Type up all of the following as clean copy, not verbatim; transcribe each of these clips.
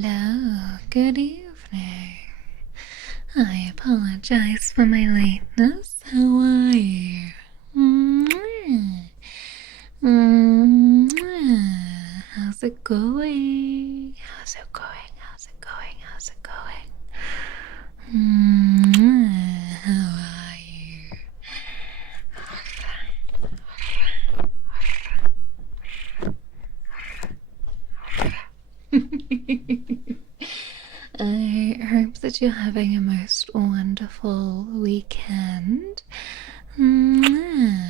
Hello, good evening. I apologize for my lateness. How are you? How's it going? How's it going? How's it going? How's it going? How are you? I hope that you're having a most wonderful weekend. I'm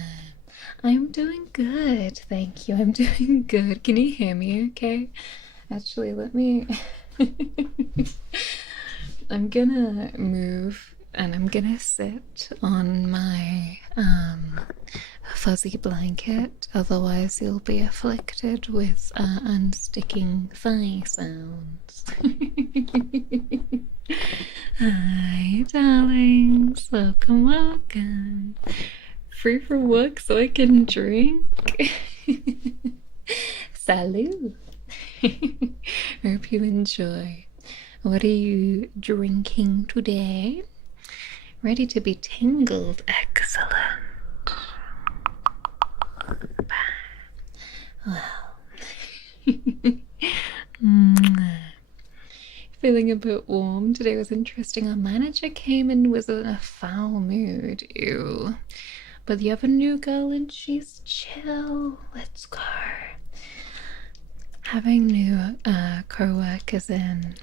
doing good, thank you. I'm doing good. Can you hear me okay? Actually, let me. I'm gonna move and I'm gonna sit on my fuzzy blanket, otherwise you'll be afflicted with unsticking thigh sounds. Hi, darlings. Welcome. Free for work so I can drink. Salut. Hope you enjoy. What are you drinking today? Ready to be tingled. Excellent. Well. Feeling a bit warm. Today was interesting. Our manager came and was in a foul mood. Ew. But the other new girl and she's chill. Let's go. Having new co-workers in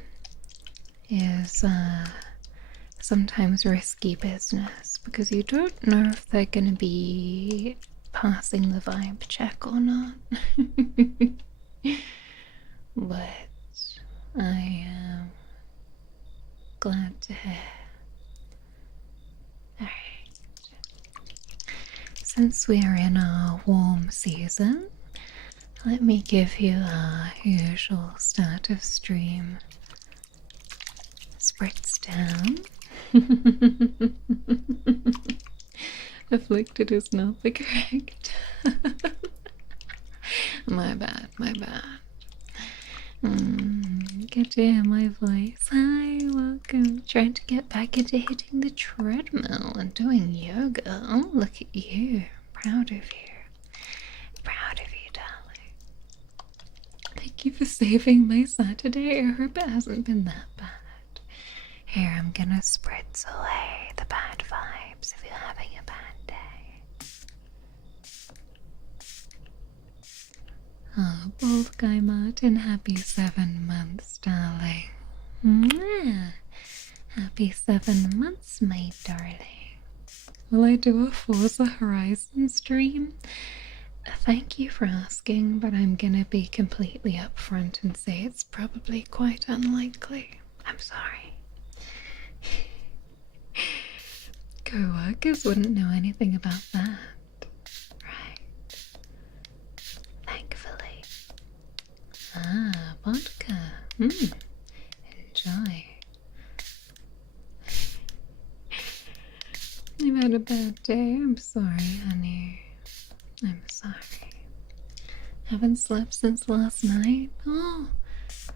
is sometimes risky business because you don't know if they're going to be passing the vibe check or not. But I am glad to hear. Alright. Since we are in our warm season, let me give you our usual start of stream. Spritz down. Afflicted is not the correct. My bad, my bad. Good to hear my voice. Hi, welcome. Trying to get back into hitting the treadmill and doing yoga. Oh, look at you. Proud of you. Proud of you, darling. Thank you for saving my Saturday. I hope it hasn't been that bad. Here, I'm gonna spritz away the bad vibes if you're having a bad day. Oh, Bald Guy Martin, happy 7 months, darling. Mwah. Happy 7 months, my darling. Will I do a Forza Horizon stream? Thank you for asking, but I'm gonna be completely upfront and say it's probably quite unlikely. I'm sorry. Co-workers wouldn't know anything about that. Right. Thankfully. Ah, vodka. Enjoy. You've had a bad day. I'm sorry, honey. I'm sorry. Haven't slept since last night. Oh,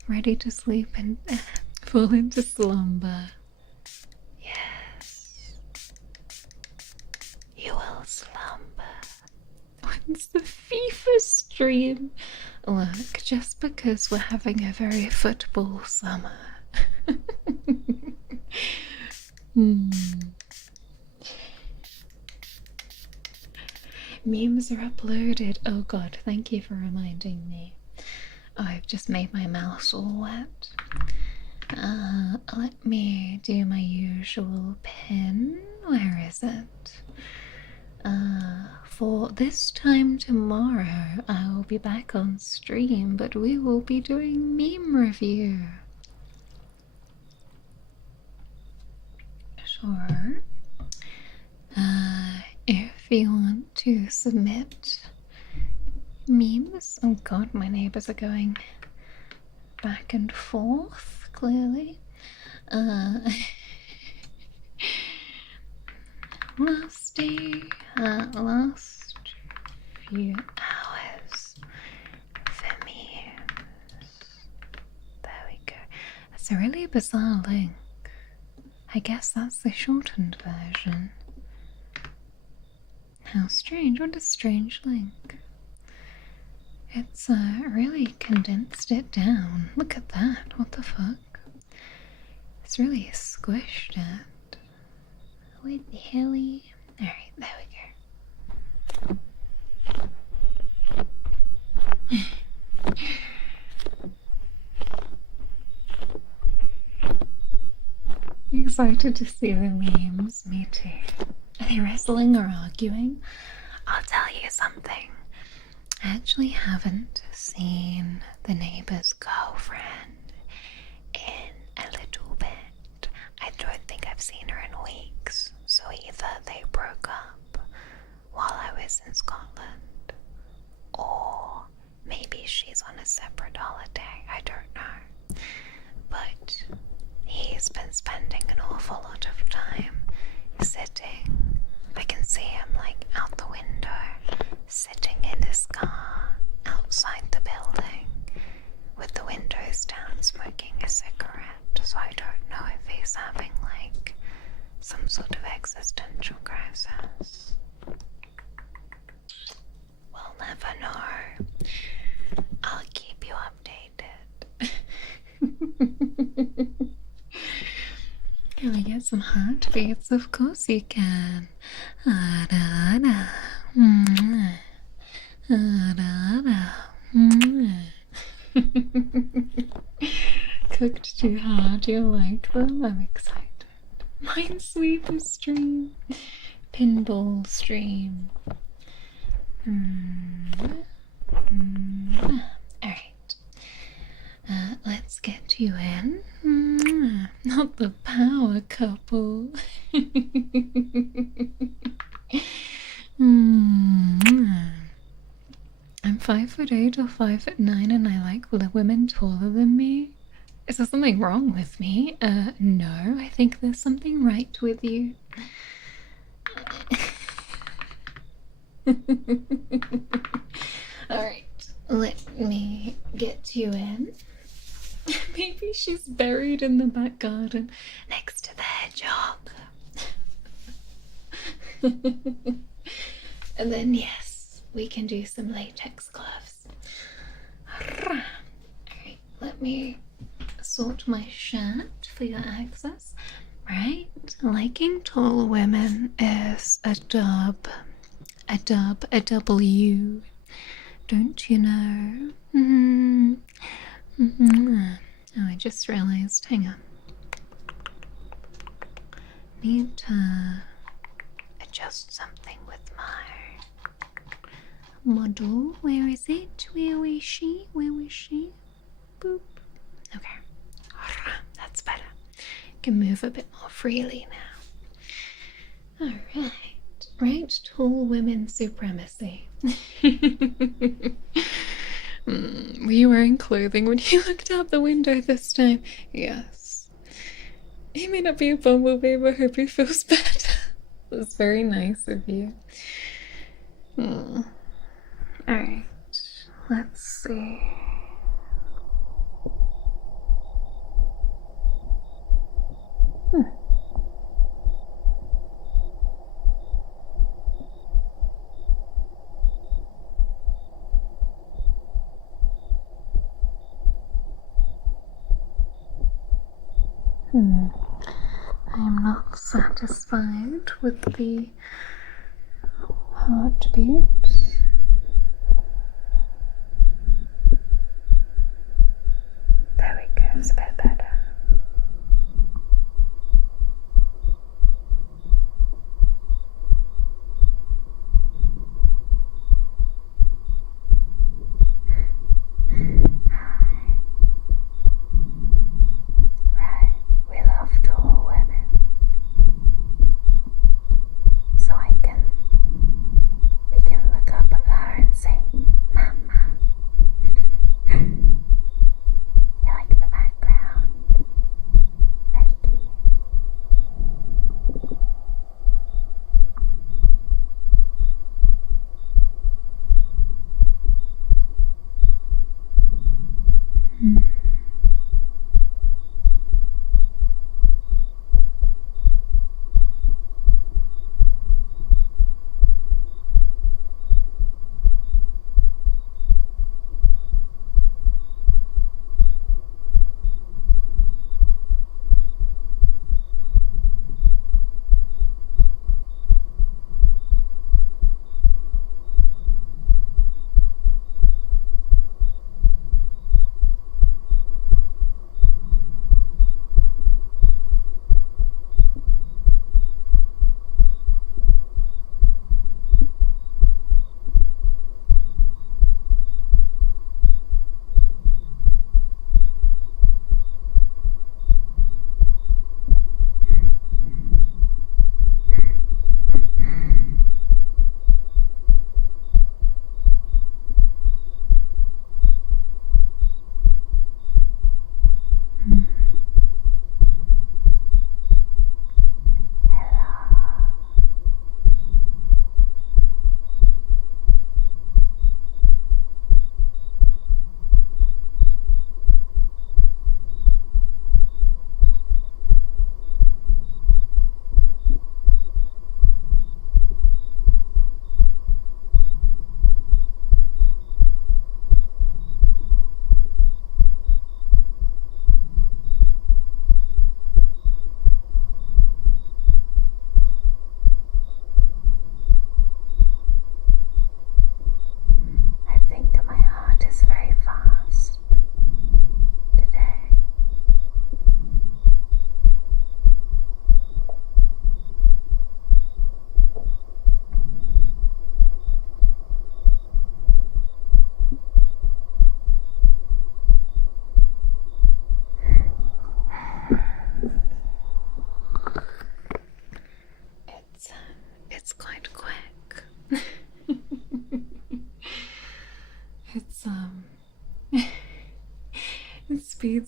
ready to sleep and fall into slumber. Yes. You will slumber. When's the FIFA stream? Look, just because we're having a very football summer. Memes are uploaded. Oh god, thank you for reminding me. Oh, I've just made my mouse all wet. Let me do my usual pin. Where is it? For this time tomorrow, I will be back on stream, but we will be doing meme review. Sure. If you want to submit memes, oh god, my neighbors are going back and forth, clearly. Last few hours for memes. There we go. It's a really bizarre link. I guess that's the shortened version. How strange. What a strange link. It's really condensed it down. Look at that. What the fuck? It's really squished it. What the helly? Alright, there we go. Excited to see the memes. Me too. Are they wrestling or arguing? I'll tell you something. I actually haven't seen the neighbor's girlfriend in a little bit. I don't think I've seen her in weeks. So either they broke up while I was in Scotland, or maybe she's on a separate holiday. I don't know. But he's been spending an awful lot of time sitting. I can see him like out the window, sitting in his car outside the building with the windows down, smoking a cigarette. So I don't know if he's having like some sort of existential crisis. We'll never know. I'll keep you updated. Can we get some heartbeats? Of course you can. Cooked too hard, you like them? I'm excited. Minesweeper stream. Pinball stream. Alright. Let's get you in. Not the power couple. I'm 5'8" or 5'9" and I like women taller than me. Is there something wrong with me? No, I think there's something right with you. Alright, let me get you in. Maybe she's buried in the back garden next to the hedgehog. And then, yes, we can do some latex gloves. Alright, let me sort my shirt for your access. Right, liking tall women is a dub, a W. Don't you know? Oh, I just realized, hang on. Need to adjust something with my model. Where is it? Where is she? Where is she? Boop. Okay. That's better. Can move a bit more freely now. Alright. Right, tall women supremacy. Were you wearing clothing when you looked out the window this time? Yes. He may not be a bumblebee, but I hope he feels better. That's very nice of you. Alright, let's see. I am not satisfied with the heartbeat. There we go, it's a bit better. We can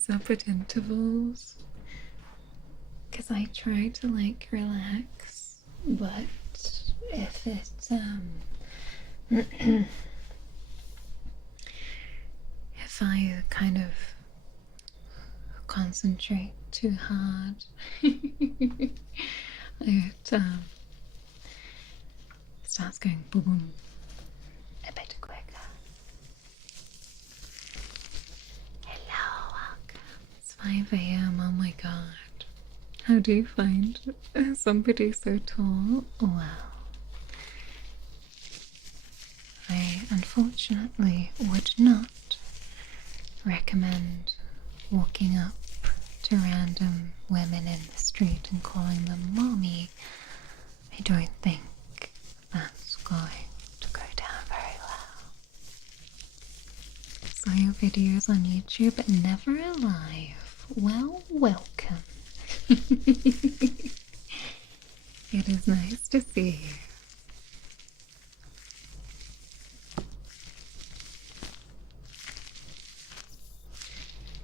wakes up at intervals because I try to like relax, but if it if I kind of concentrate too hard, it starts going boom boom a bit quicker. Hello, welcome. It's 5 a.m. Oh my god. How do you find somebody so tall? Well, I unfortunately would not recommend walking up to random women in the street and calling them mommy. I don't think that's going to go down very well. Saw your videos on YouTube, but never alive. Well, welcome. It is nice to see you.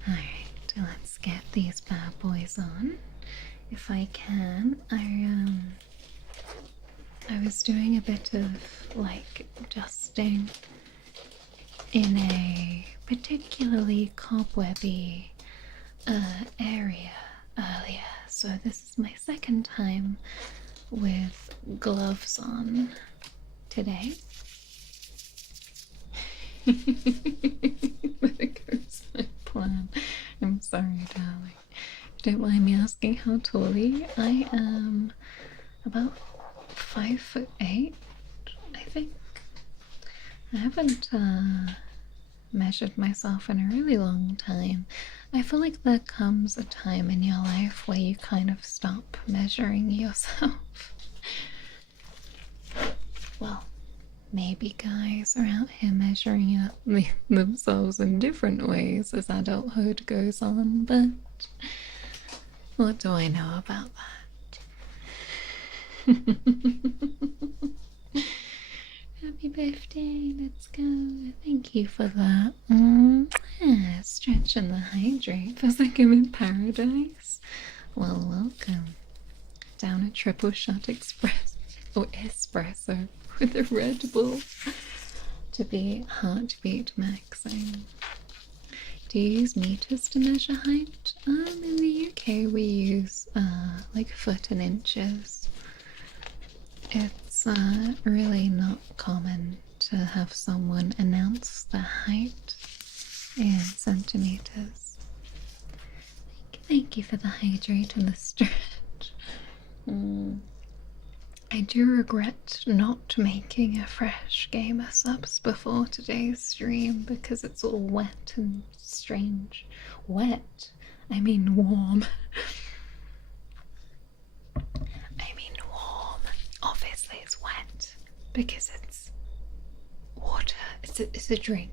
Alright, let's get these bad boys on. If I can, I was doing a bit of like dusting in a particularly cobwebby area earlier, so this is my second time with gloves on today. But it goes like plan. I'm sorry, darling. Don't mind me asking how tall are you? I am about 5'8", I think. I haven't measured myself in a really long time. I feel like there comes a time in your life where you kind of stop measuring yourself. Well, maybe guys are out here measuring up themselves in different ways as adulthood goes on, but what do I know about that? Happy birthday, let's go. Thank you for that. Yeah, stretch and the hydrate. Feels like I'm in paradise. Well, welcome. Down a triple shot express or espresso with a Red Bull to be heartbeat maxing. Do you use meters to measure height? In the UK we use like foot and inches. It's really not common to have someone announce their height in centimeters. Thank you for the hydrate and the stretch. I do regret not making a fresh gamer subs before today's stream because it's all wet and strange. Wet? I mean warm. I mean warm. Obviously it's wet because it's water. It's a drink.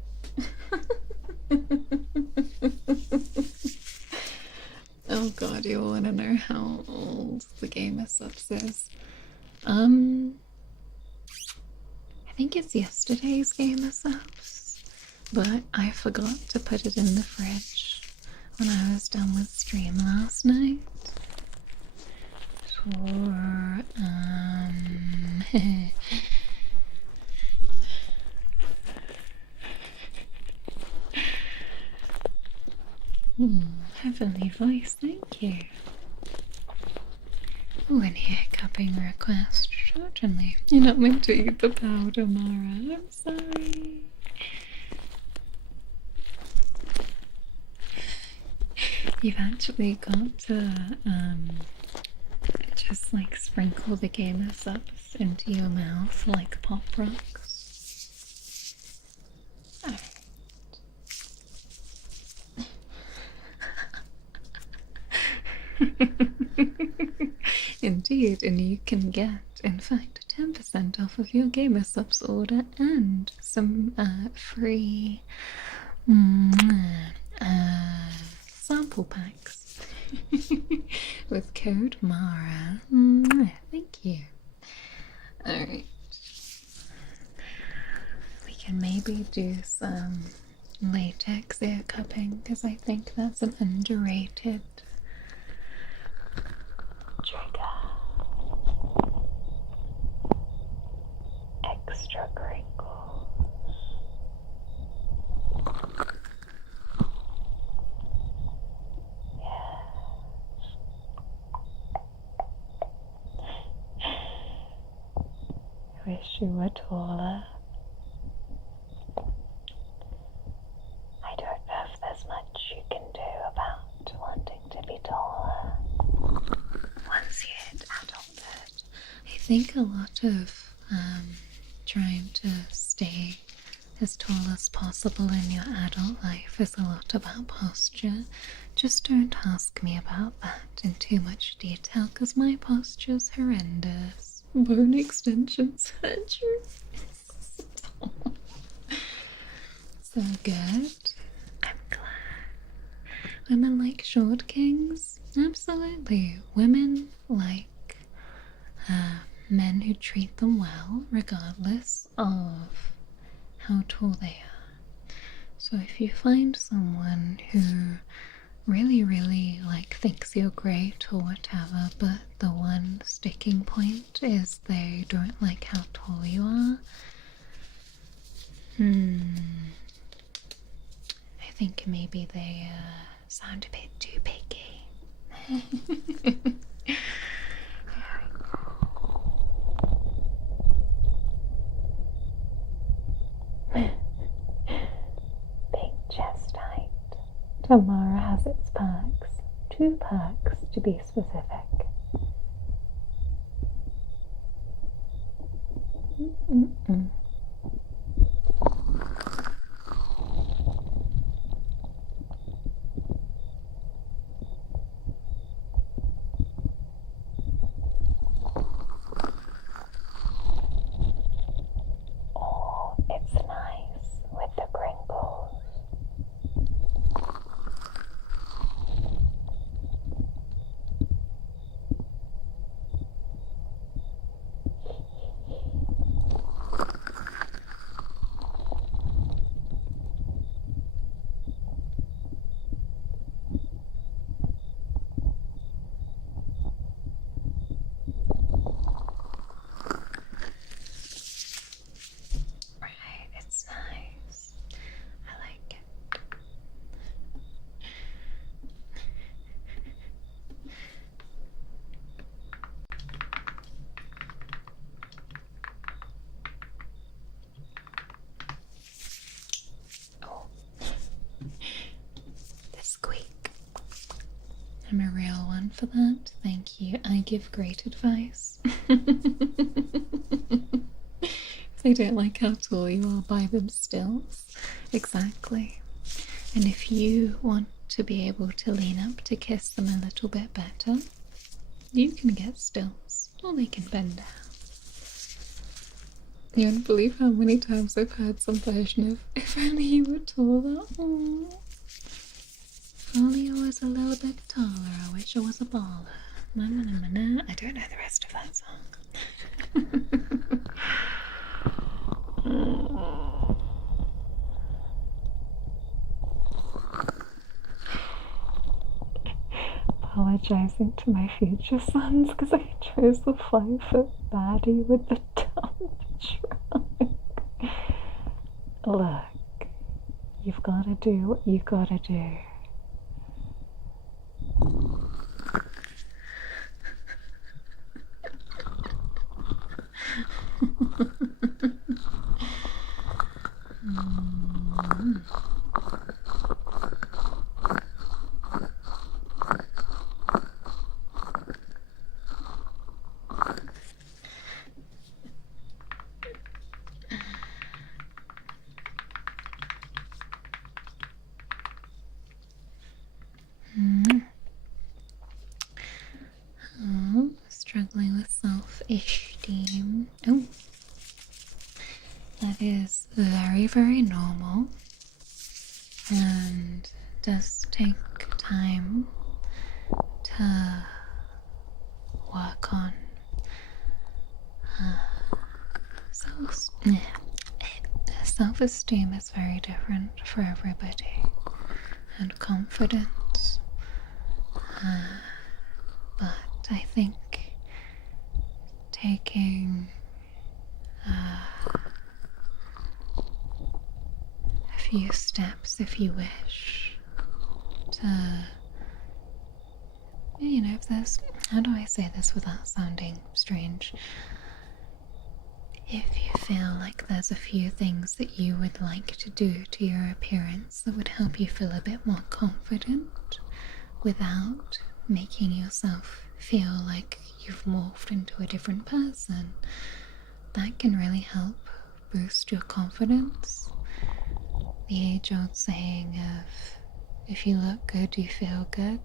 Oh god, you want to know how old the gamer subs is? I think it's yesterday's gamer subs, but I forgot to put it in the fridge when I was done with stream last night. So, heavenly voice, thank you. Oh, and hiccuping request, certainly. You're not meant to eat the powder, Mara. I'm sorry. You've actually got to just like sprinkle the gamer subs into your mouth like pop rocks. Alright. Indeed, and you can get, in fact, 10% off of your gamer subs order and some free sample packs with code MARA. Thank you. Alright. We can maybe do some latex ear cupping because I think that's an underrated trigger. Extra crinkles. Yes. I wish you were taller. I don't know if there's much you can do about wanting to be taller once you hit adulthood. I think a lot of trying to stay as tall as possible in your adult life is a lot about posture. Just don't ask me about that in too much detail because my posture's horrendous. Bone extension surgery. So good. I'm glad. Women like short kings? Absolutely. Women like men who treat them well, regardless of how tall they are. So if you find someone who really thinks you're great or whatever, but the one sticking point is they don't like how tall you are, I think maybe they sound a bit too picky. Big chest height. Tamara has its perks. 2 perks to be specific. Oh, it's nice with the crinkles. Right, it's nice. I like it. Oh, the squeak. I'm a real one for that. Thank you. I give great advice. If they don't like how tall you are, buy them stills. Exactly. And if you want to be able to lean up to kiss them a little bit better, you can get stills, or they can bend down. You won't believe how many times I've heard some version of "if only you were taller." Aww. If only I was a little bit taller, I wish I was a baller. I don't know the rest of that song. Apologizing to my future sons because I chose the 5-foot baddie with the dump truck. Look, you've got to do what you gotta do. Struggling with self-esteem. Oh, that is very normal and does take time to work on self-esteem is very different for everybody, and confidence. But I think taking a few steps, if you wish, to, if there's, how do I say this without sounding strange? If you feel like there's a few things that you would like to do to your appearance that would help you feel a bit more confident without making yourself feel like you've morphed into a different person, that can really help boost your confidence. The age-old saying of, if you look good, you feel good.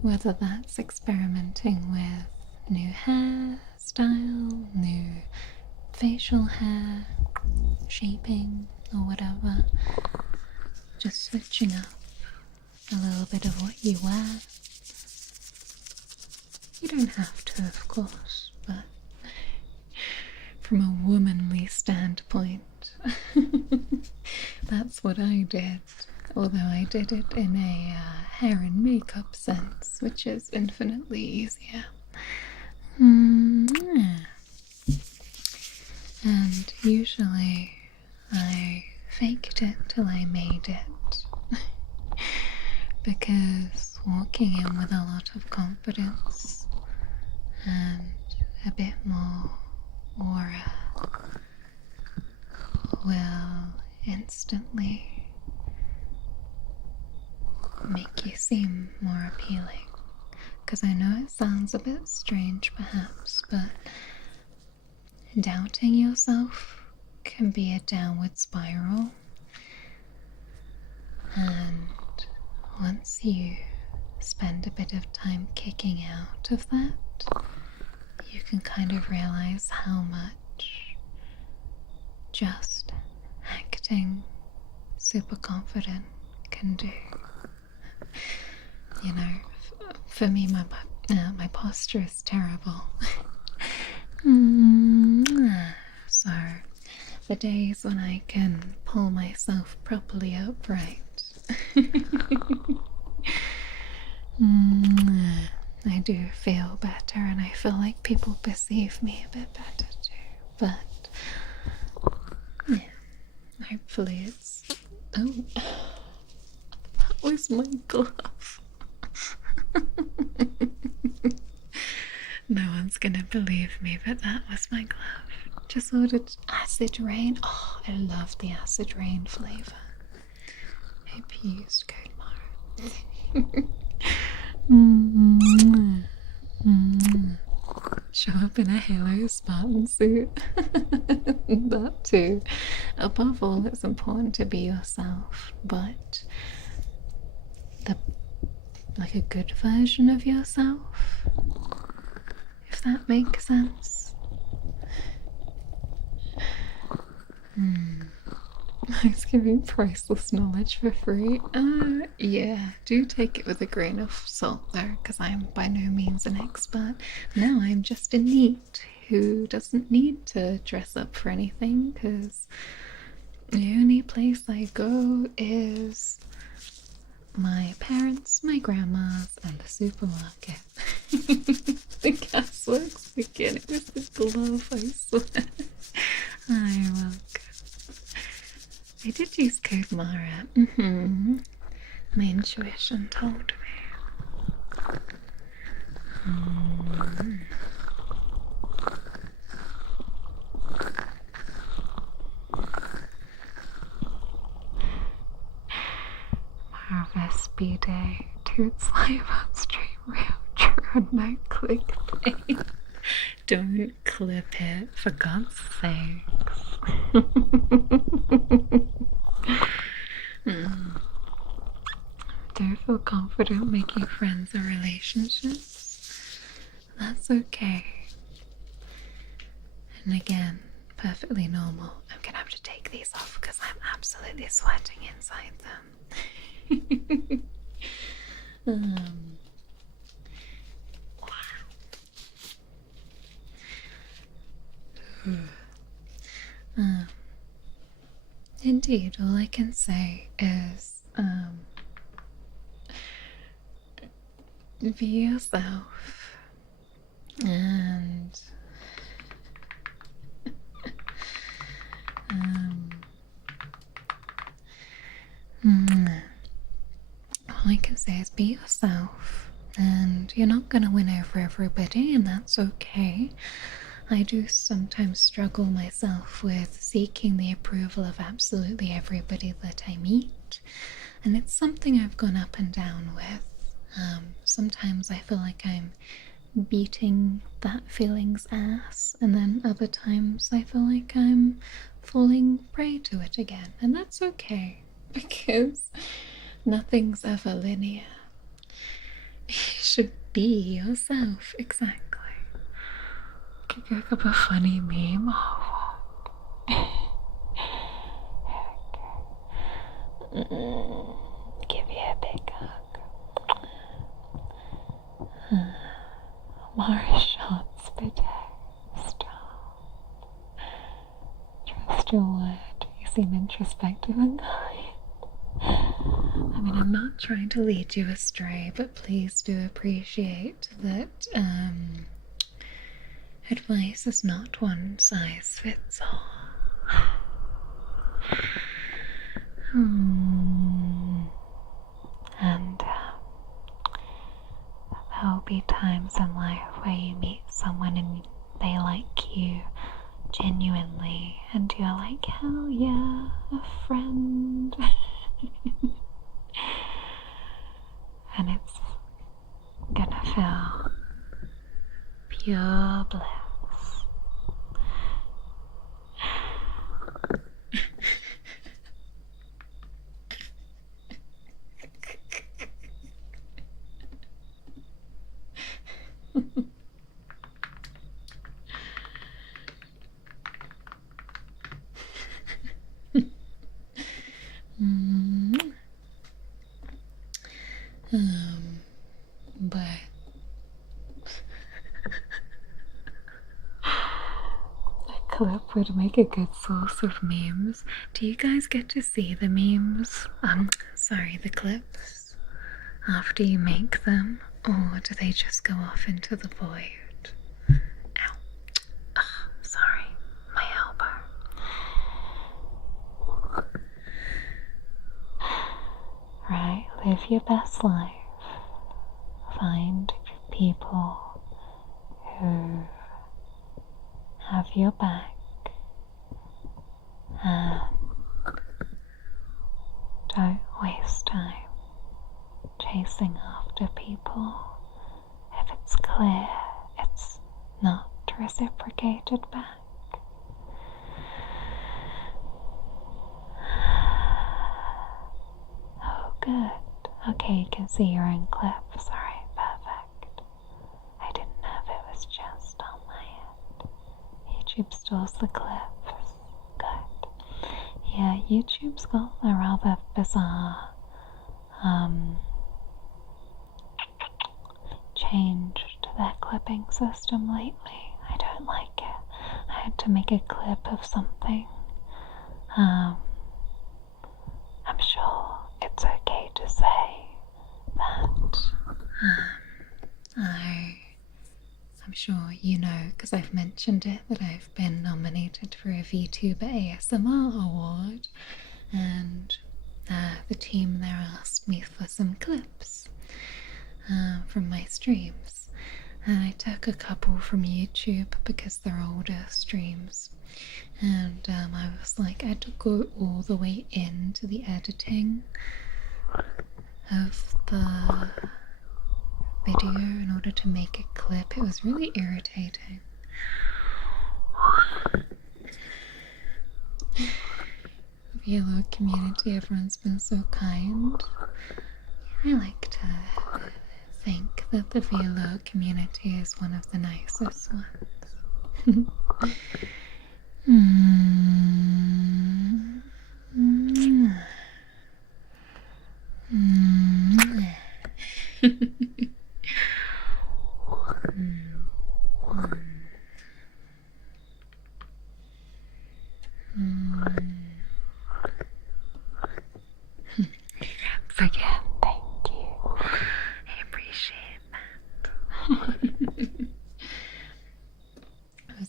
Whether that's experimenting with new hairstyle, new facial hair, shaping, or whatever. Just switching up a little bit of what you wear. You don't have to, of course, but from a womanly standpoint, that's what I did. Although I did it in a hair and makeup sense, which is infinitely easier. And usually I faked it till I made it. Because walking in with a lot of confidence and a bit more aura will instantly make you seem more appealing. Because I know it sounds a bit strange perhaps, but doubting yourself can be a downward spiral, and once you spend a bit of time kicking out of that, you can kind of realize how much just acting super confident can do. For me, my posture is terrible. So, the days when I can pull myself properly upright, I do feel better, and I feel like people perceive me a bit better too. But yeah, hopefully it's. Oh, that was my glove. No one's gonna believe me, but that was my glove. Just ordered acid rain. Oh, I love the acid rain flavour. Hope you used code Mara. Show up in a Halo Spartan suit. That too. Above all, it's important to be yourself, but like a good version of yourself, if that makes sense. I was giving priceless knowledge for free. Yeah, do take it with a grain of salt there, because I'm by no means an expert. No, I'm just a NEET who doesn't need to dress up for anything, because the only place I go is my parents, my grandma's, and the supermarket. The gasworks begin. It was the glove, I swear. Hi, welcome. I did use code Mara. My intuition told me. Vespidae, toots live on stream, real true, no clickbait. Don't clip it, for God's sakes. Don't feel confident making friends or relationships. That's okay. And again, perfectly normal. I'm gonna have to take these off because I'm absolutely sweating inside them. Indeed, all I can say is be yourself and all I can say is be yourself, and you're not gonna win over everybody, and that's okay. I do sometimes struggle myself with seeking the approval of absolutely everybody that I meet, and it's something I've gone up and down with. Sometimes I feel like I'm beating that feeling's ass, and then other times I feel like I'm falling prey to it again, and that's okay because nothing's ever linear. You should be yourself, exactly. Look up a funny meme. Give you a big hug. Vespidae. Stop. Trust your word. You seem introspective and kind. I mean, I'm not trying to lead you astray, but please do appreciate that advice is not one size fits all. And there'll be times in life where you meet someone and they like you genuinely, and you're like, hell yeah, a friend. And it's gonna feel pure bliss. But a clip would make a good source of memes. Do you guys get to see the memes? Sorry, the clips after you make them, or do they just go off into the void? Ow. Ugh, sorry, my elbow. Right, live your best life. Find people who have your back, and don't waste time chasing after people if it's clear it's not reciprocated back. Oh, good. Okay, you can see your own clips. Alright, perfect. I didn't know if it was just on my end. YouTube stores the clips. Good. Yeah, YouTube's got a rather bizarre change to their clipping system lately. I don't like it. I had to make a clip of something. I'm sure it's okay to say that I'm sure you know, because I've mentioned it, that I've been nominated for a VTuber ASMR award, and the team there asked me for some clips from my streams, and I took a couple from YouTube because they're older streams, and I was like, I had to go all the way into the editing of the video in order to make a clip. It was really irritating. The VLO community, everyone's been so kind. I like to think that the VLO community is one of the nicest ones.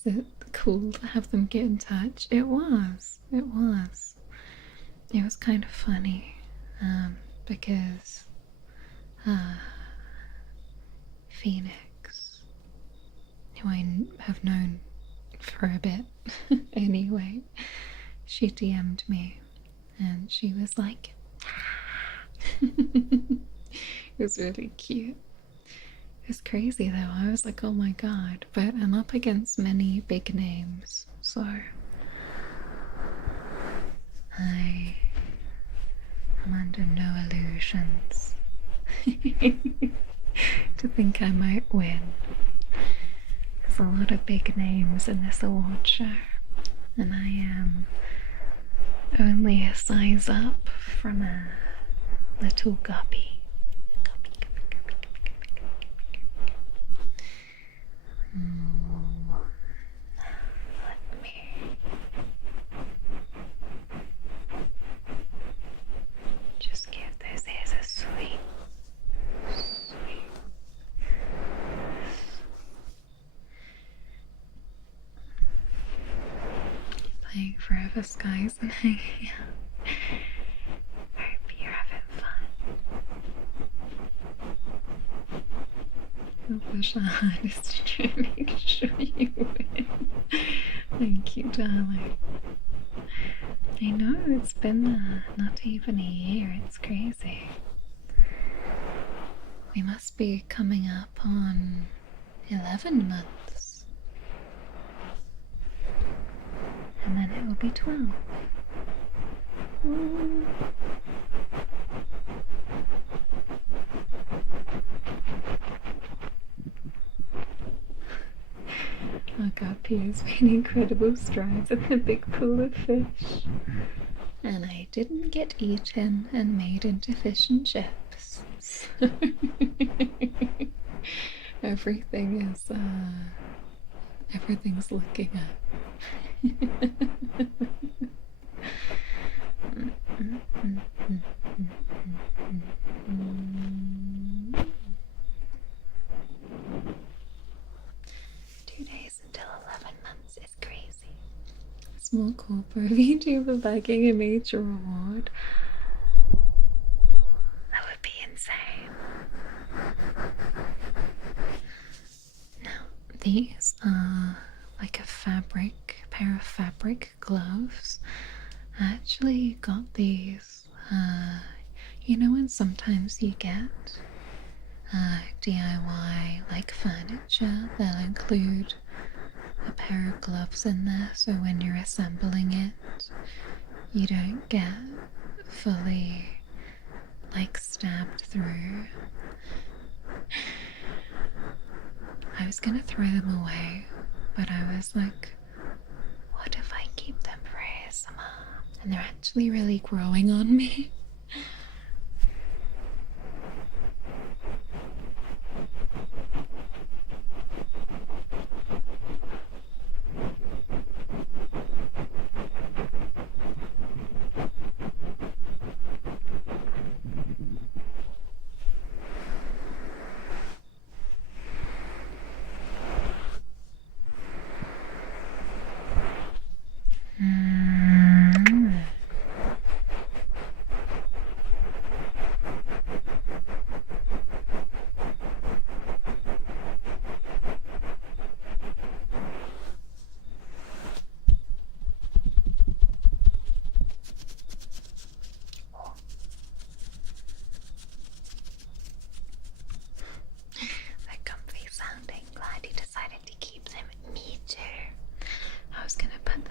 it cool to have them get in touch? It was. It was. It was kind of funny because Phoenix, who I have known for a bit anyway, she DM'd me and she was like, it was really cute. It was crazy though. I was like, oh my god, but I'm up against many big names, so I am under no illusions to think I might win. There's a lot of big names in this award show, and I am only a size up from a little guppy. Let me just give those ears a sweep. Playing Forever Skies and hanging out. Hope you're having fun. I'll push the hardest to make sure you win. Thank you, darling. I know, it's been not even a year, it's crazy. We must be coming up on 11 months. And then it will be 12. Ooh. Our guppy has made incredible strides in the big pool of fish. And I didn't get eaten and made into fish and chips. So everything's looking up. 2 days until 11 months is crazy. Small corporate VTuber bagging a major award. That would be insane. Now, these are like a pair of fabric gloves. I actually got these, you know when sometimes you get DIY like furniture, they'll include a pair of gloves in there so when you're assembling it you don't get fully like stabbed through. I was gonna throw them away, but I was like, what if I keep them for ASMR? And they're actually really growing on me.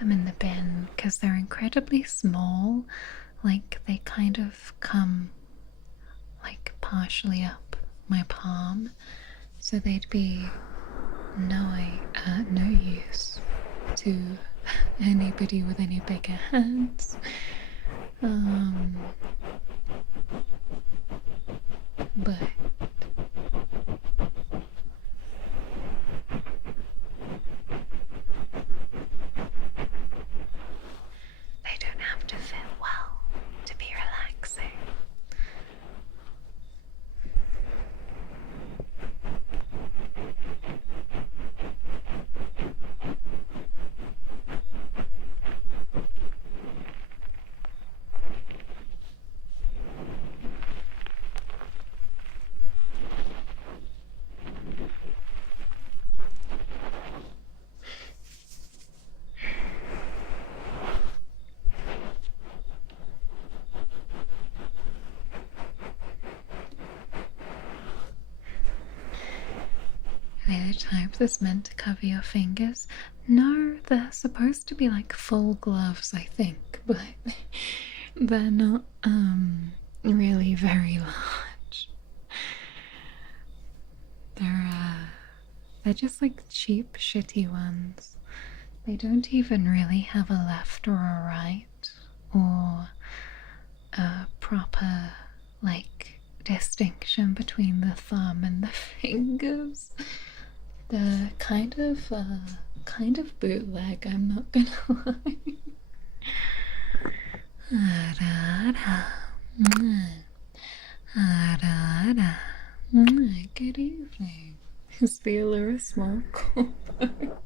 Them in the bin because they're incredibly small, like they kind of come like partially up my palm, so they'd be no use to anybody with any bigger hands. But they don't have to fit well to be relaxing. They're the type that's meant to cover your fingers. No, they're supposed to be like full gloves, I think, but they're not really very large. They're just like cheap, shitty ones. They don't even really have a left or a right or a proper like distinction between the thumb and the fingers. They're kind of bootleg, I'm not gonna lie. Good evening. Is the allure small corpo?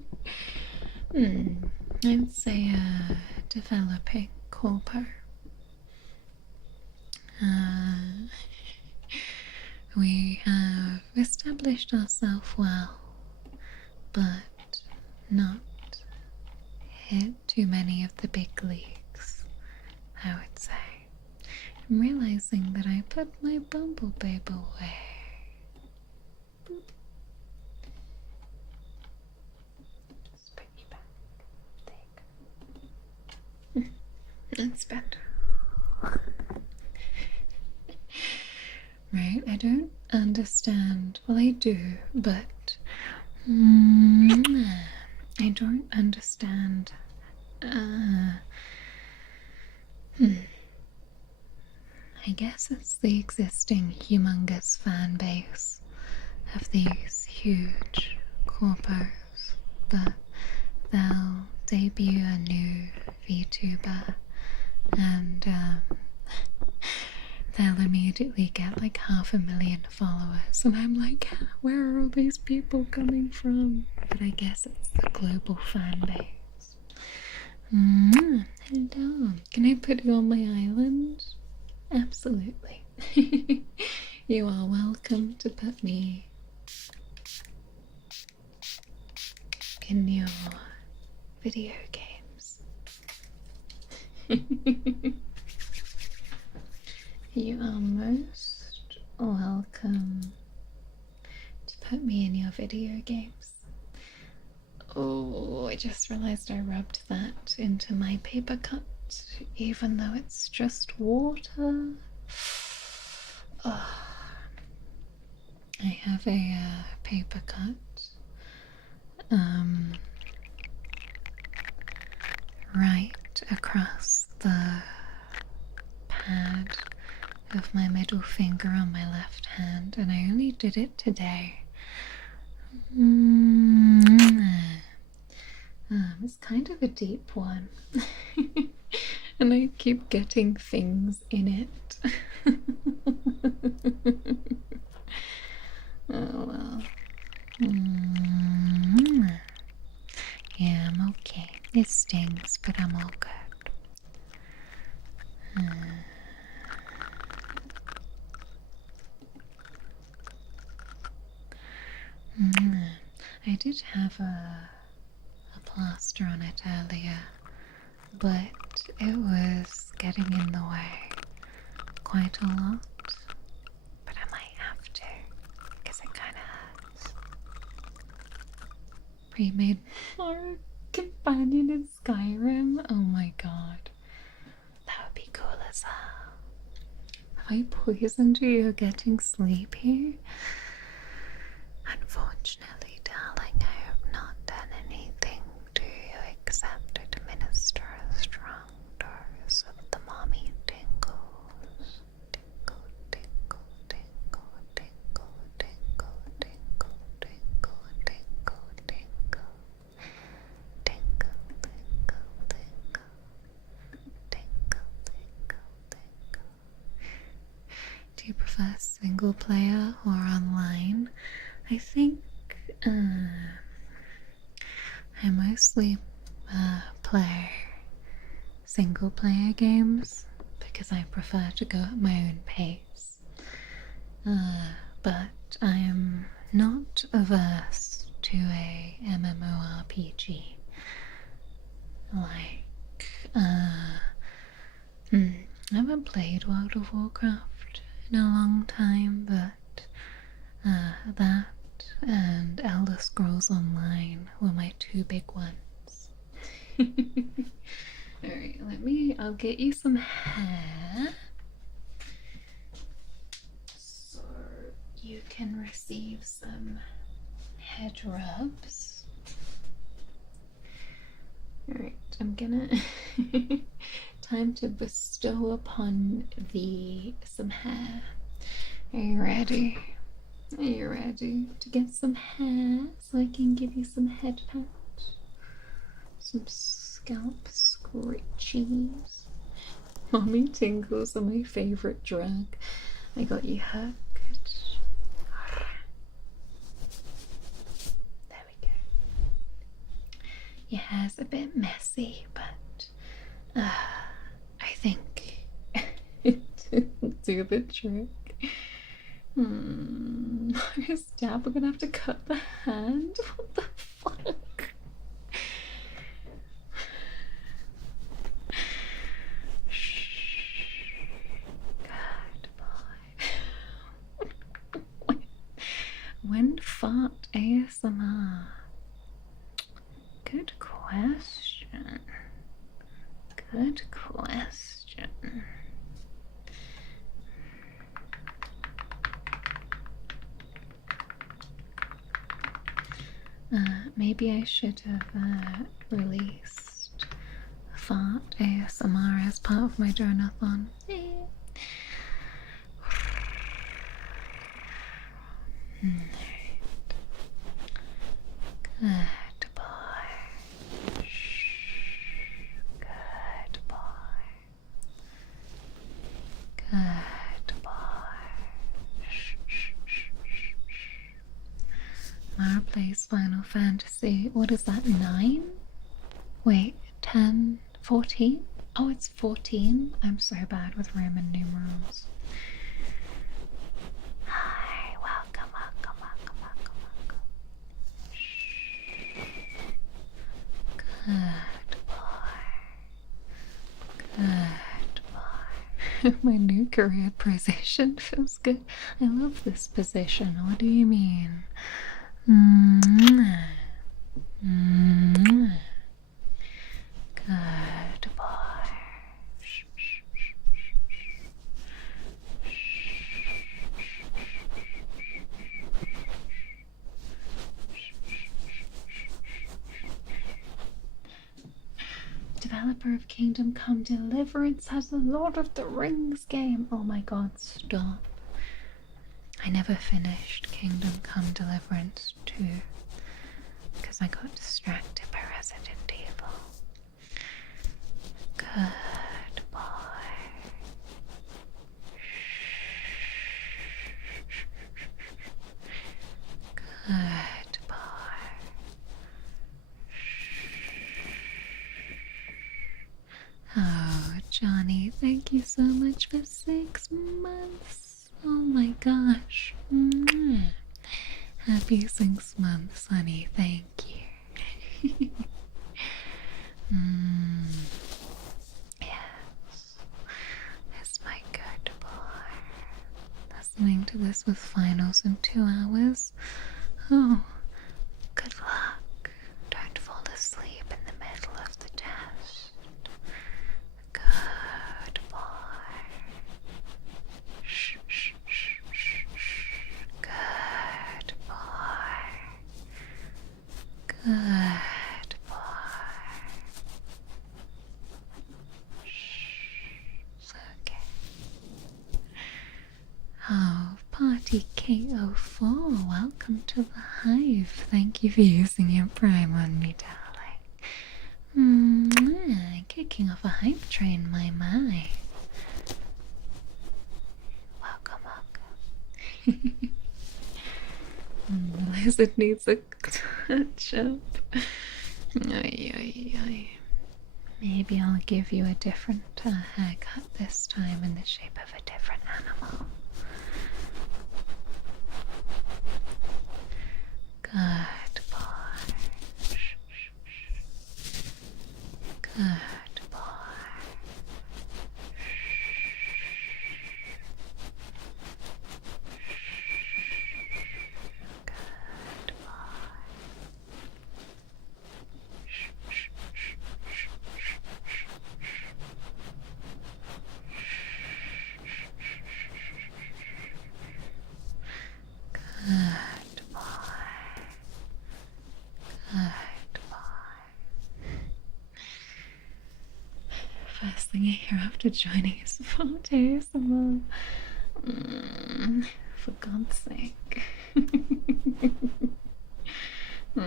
I'd say a developing corpo. We have established ourselves well, but not hit too many of the big leagues, I would say. I'm realizing that I put my bumble babe away. Boop. Just put you back. There you go. That's better. Right, I don't understand. Well, I do, but I don't understand. I guess it's the existing humongous fan base of these huge corpos, but they'll debut a new VTuber and they'll immediately get like 500,000 followers, and I'm like, where are all these people coming from? But I guess it's the global fan base. Hello, can I put you on my island? Absolutely. You are welcome to put me in your video games. You are most welcome to put me in your video games. Oh, I just realized I rubbed that into my paper cut, even though it's just water. Oh, I have a paper cut right across the pad of my middle finger on my left hand, and I only did it today. It's kind of a deep one. And I keep getting things in it. Oh well. Yeah, I'm okay. It stings, but I'm all good. I did have a plaster on it earlier, but it was getting in the way quite a lot. But I might have to, because it kind of hurts. Pre-made horror companion in Skyrim? Oh my god. That would be cool as hell. Have I poisoned you? You're getting sleepy? Unfortunately, darling, I have not done anything to you except administer a strong dose of the mommy tingles. Tingle, tingle, tingle, tingle, tingle, tingle, tingle, tingle, tingle. Tingle, tingle, tingle. Tingle, tingle, tingle. Do you prefer single player or online? I think I mostly play single player games because I prefer to go at my own pace. But I am not averse to a MMORPG. Like, I haven't played World of Warcraft in a long time, but that and Elder Scrolls Online were my two big ones. Alright, I'll get you some hair so you can receive some head rubs. Alright, I'm gonna time to bestow upon thee some hair. Are you ready? Are you ready to get some hair so I can give you some head pat? Some scalp scritchies. Mommy tingles are my favourite drug. I got you hooked. There we go. Your hair's a bit messy, but I think it'll do the trick. Dad, we're gonna have to cut the hand? What the fuck? Shh. Good boy. When fart ASMR? Good question. Good question. Maybe I should have released fart ASMR as part of my journathon. Good boy. Shh. Good boy. Good boy. Shh, shh, shh, shh, shh. Mara plays Final Fantasy. What is that, 9? Wait, 10, 14? Oh, it's 14? I'm so bad with Roman numerals. Hi, welcome, welcome, welcome, welcome, welcome. Shh. Good boy. Good boy. My new career position feels good. I love this position. What do you mean? Good boy. Shh, shh, shh, shh, Developer of Kingdom Come Deliverance has a Lord of the Rings game. Oh my god, stop. I never finished Kingdom Come Deliverance 2 because I got distracted by Resident Evil. Good boy. Good boy. Oh, Johnny, thank you so much for 6 months. Oh my gosh. Happy 6 months, honey. Thank you. Yes. That's my good boy. Listening to this with finals in 2 hours. Oh, good luck. Don't fall asleep in the middle of the test. Good boy. Shh, shh, shh, shh, shh. Good boy. Good boy. Shh. It's okay. Oh, Party KO4, welcome to the Hive. Thank you for using your Prime on me, darling. Kicking off a hype train, my. Welcome, welcome. The lizard needs a touch up. Maybe I'll give you a different haircut this time in the shape of a different animal. Good boy. Shh, shh, shh. Good boy. Good first thing I hear after joining is about ASMR. For God's sake. Good boy.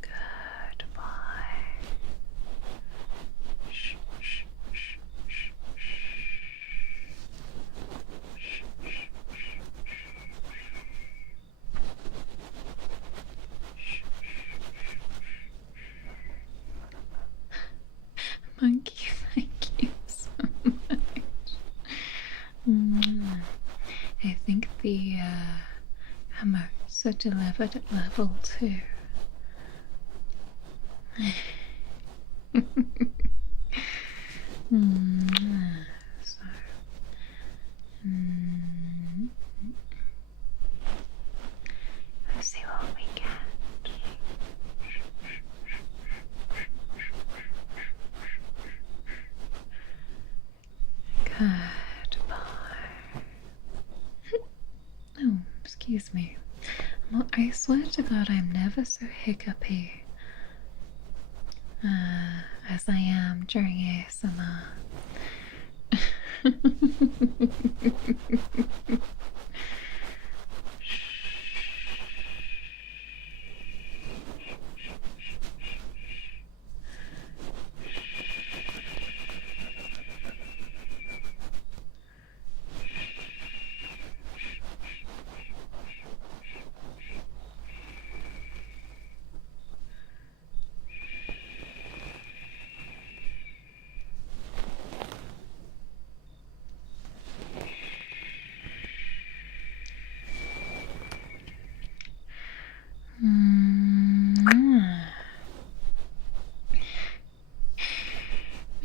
Good boy. Shh, shh, shh, shh, shh. Monkey, thank you so much. I think the hammers are delivered at level 2. So, let's see what we get. Good boy. Oh, excuse me. Well, I swear to God, I'm never so hiccupy as I am during ASMR.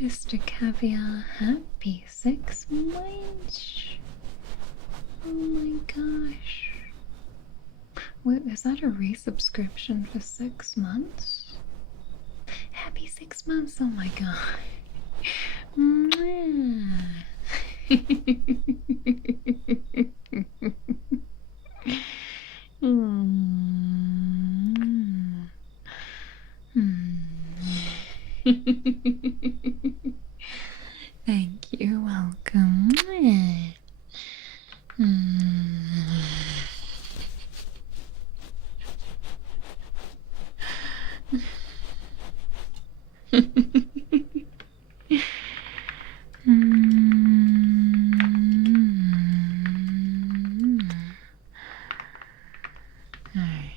Mr. Caviar, happy 6 months. Oh my gosh. Wait, is that a resubscription for 6 months? Happy 6 months, oh my god. Thank you, welcome. Alright.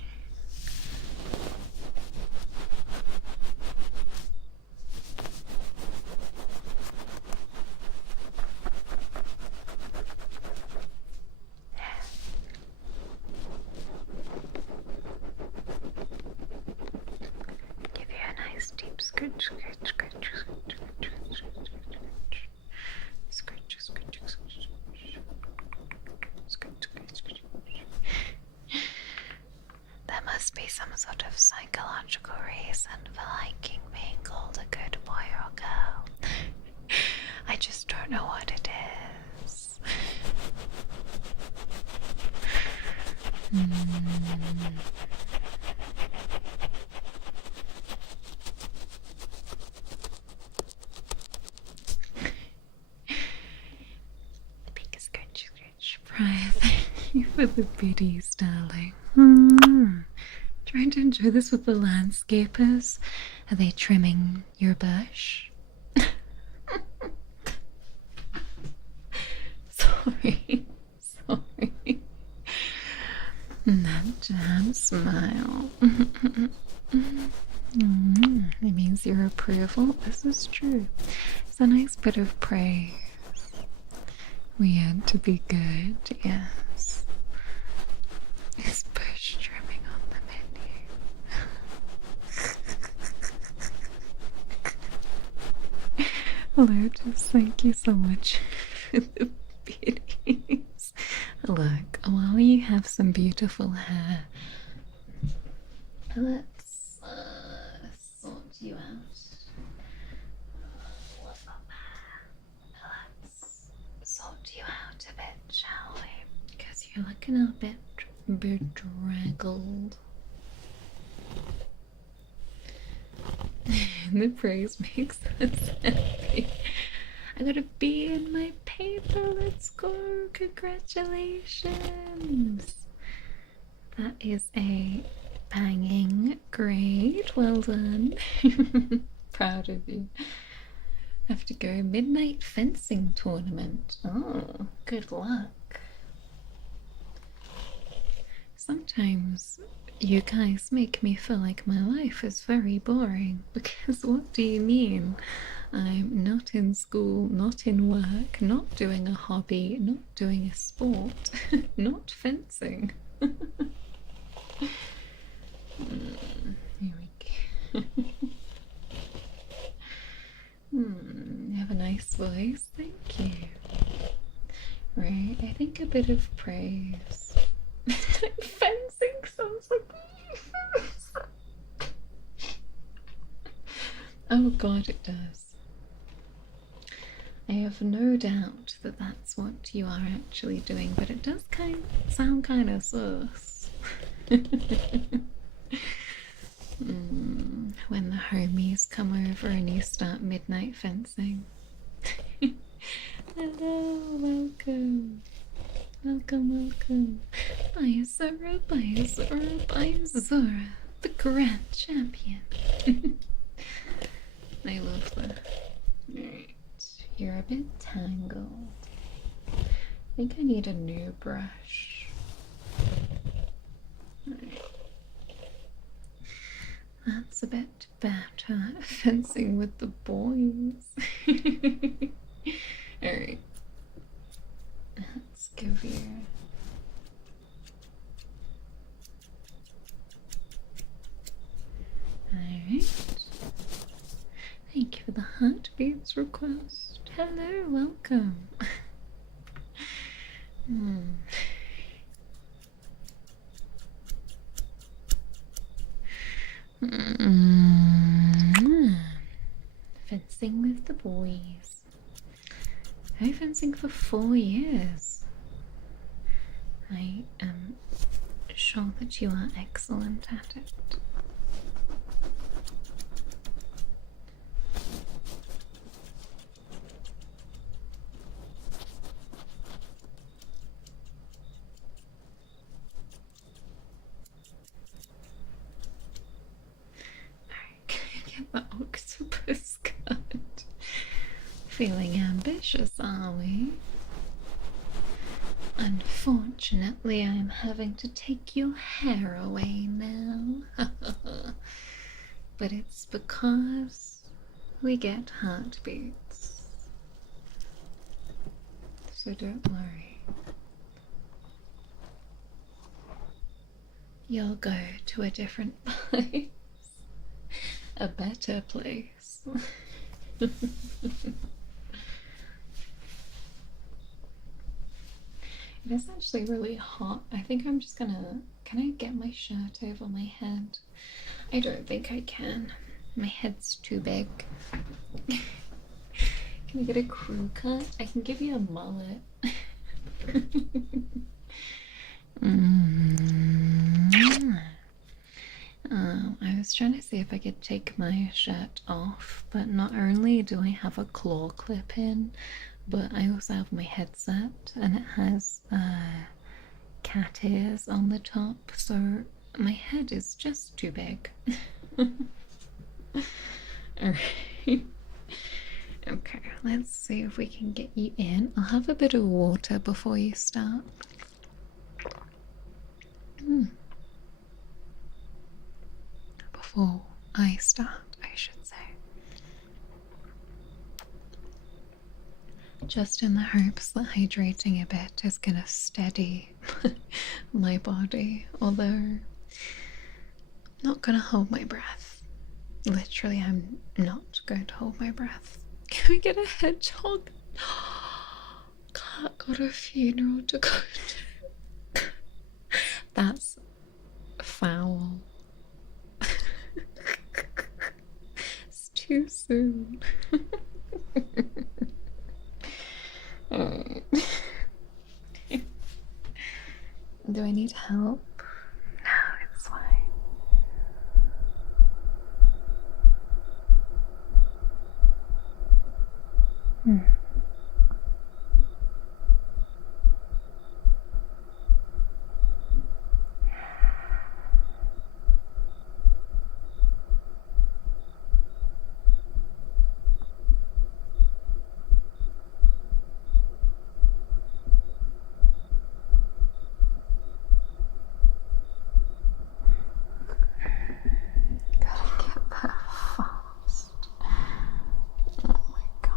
Give you a nice deep scratch, scratch, scratch, scratch, scratch, scratch, scratch, scratch. There must be some sort of psychological reason for liking being called a good boy or girl. I just don't know what it is. Big scratch, scratch. Brian, thank you for the biddies, darling. Trying to enjoy this with the landscapers. Are they trimming your bush? Sorry. That jam smile. It means your approval. This is true. It's a nice bit of praise. We had to be good, yes. Is bush trimming on the menu? Lotus, thank you so much for the beauties. Look, while you have some beautiful hair, let's sort you out. looking a bit bedraggled. The praise makes us happy. I got a B in my paper. Let's go. Congratulations. That is a banging grade. Well done. Proud of you. Have to go midnight fencing tournament. Oh, good luck. Sometimes you guys make me feel like my life is very boring, because what do you mean? I'm not in school, not in work, not doing a hobby, not doing a sport, not fencing. Here we go. You have a nice voice, thank you. Right, I think a bit of praise. Fencing sounds like oh god, it does. I have no doubt that that's what you are actually doing, but it does sound kind of sus. When the homies come over and you start midnight fencing. Hello, welcome. Welcome. By Zora, the grand champion. I love that. Alright, you're a bit tangled. I think I need a new brush. Alright. That's a bit better. Fencing with the boys. Alright. Let's give you. Alright. Thank you for the heartbeats request. Hello, welcome. Fencing with the boys. I've been fencing for 4 years. I am sure that you are excellent at it. Get the octopus cut. Feeling ambitious, are we? Unfortunately, I'm having to take your hair away now. But it's because we get heartbeats. So don't worry. You'll go to a different place. A better place. It is actually really hot. I think I'm just gonna... Can I get my shirt over my head? I don't think I can. My head's too big. Can I get a crew cut? I can give you a mullet. I was trying to see if I could take my shirt off, but not only do I have a claw clip in, but I also have my headset and it has cat ears on the top, so my head is just too big. Alright. Okay, let's see if we can get you in. I'll have a bit of water before you start. Before I start, I should say. Just in the hopes that hydrating a bit is gonna steady my body, although I'm not gonna hold my breath. Literally, I'm not going to hold my breath. Can we get a hedgehog? Cat got a funeral to go to. That's foul. It's too soon. need help? No, it's fine. Gotta get that fast. Oh my god.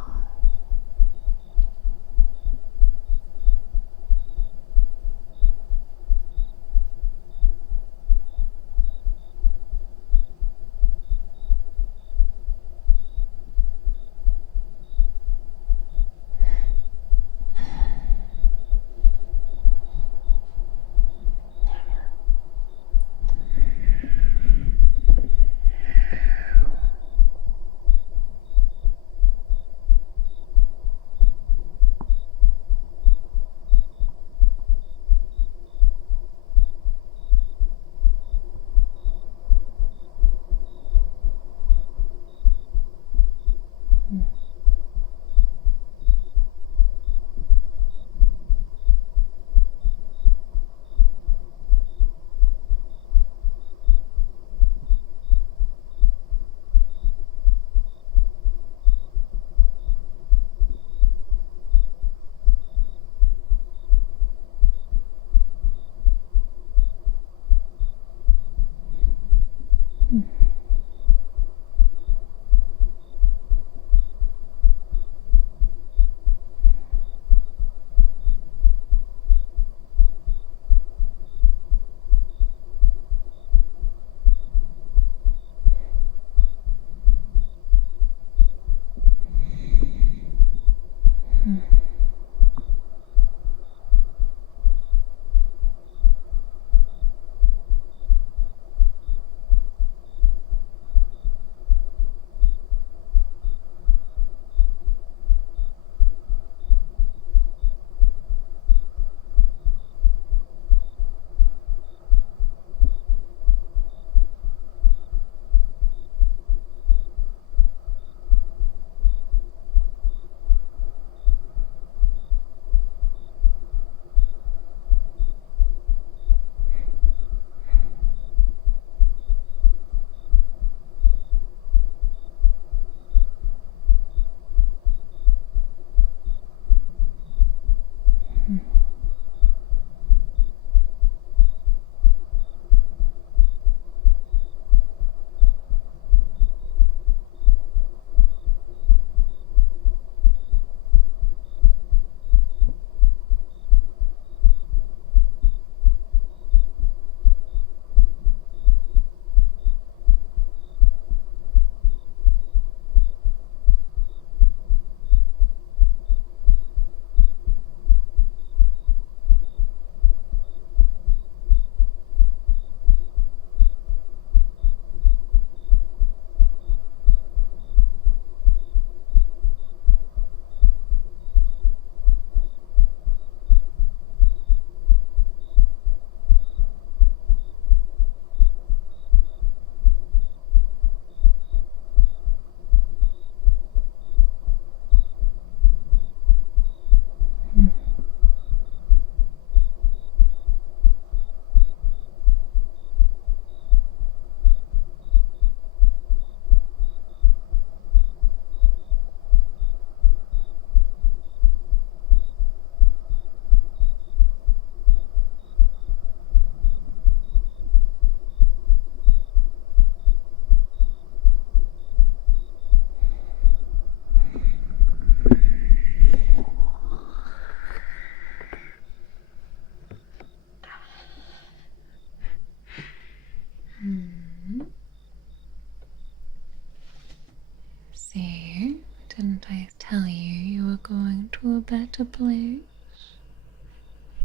See, didn't I tell you were going to a better place?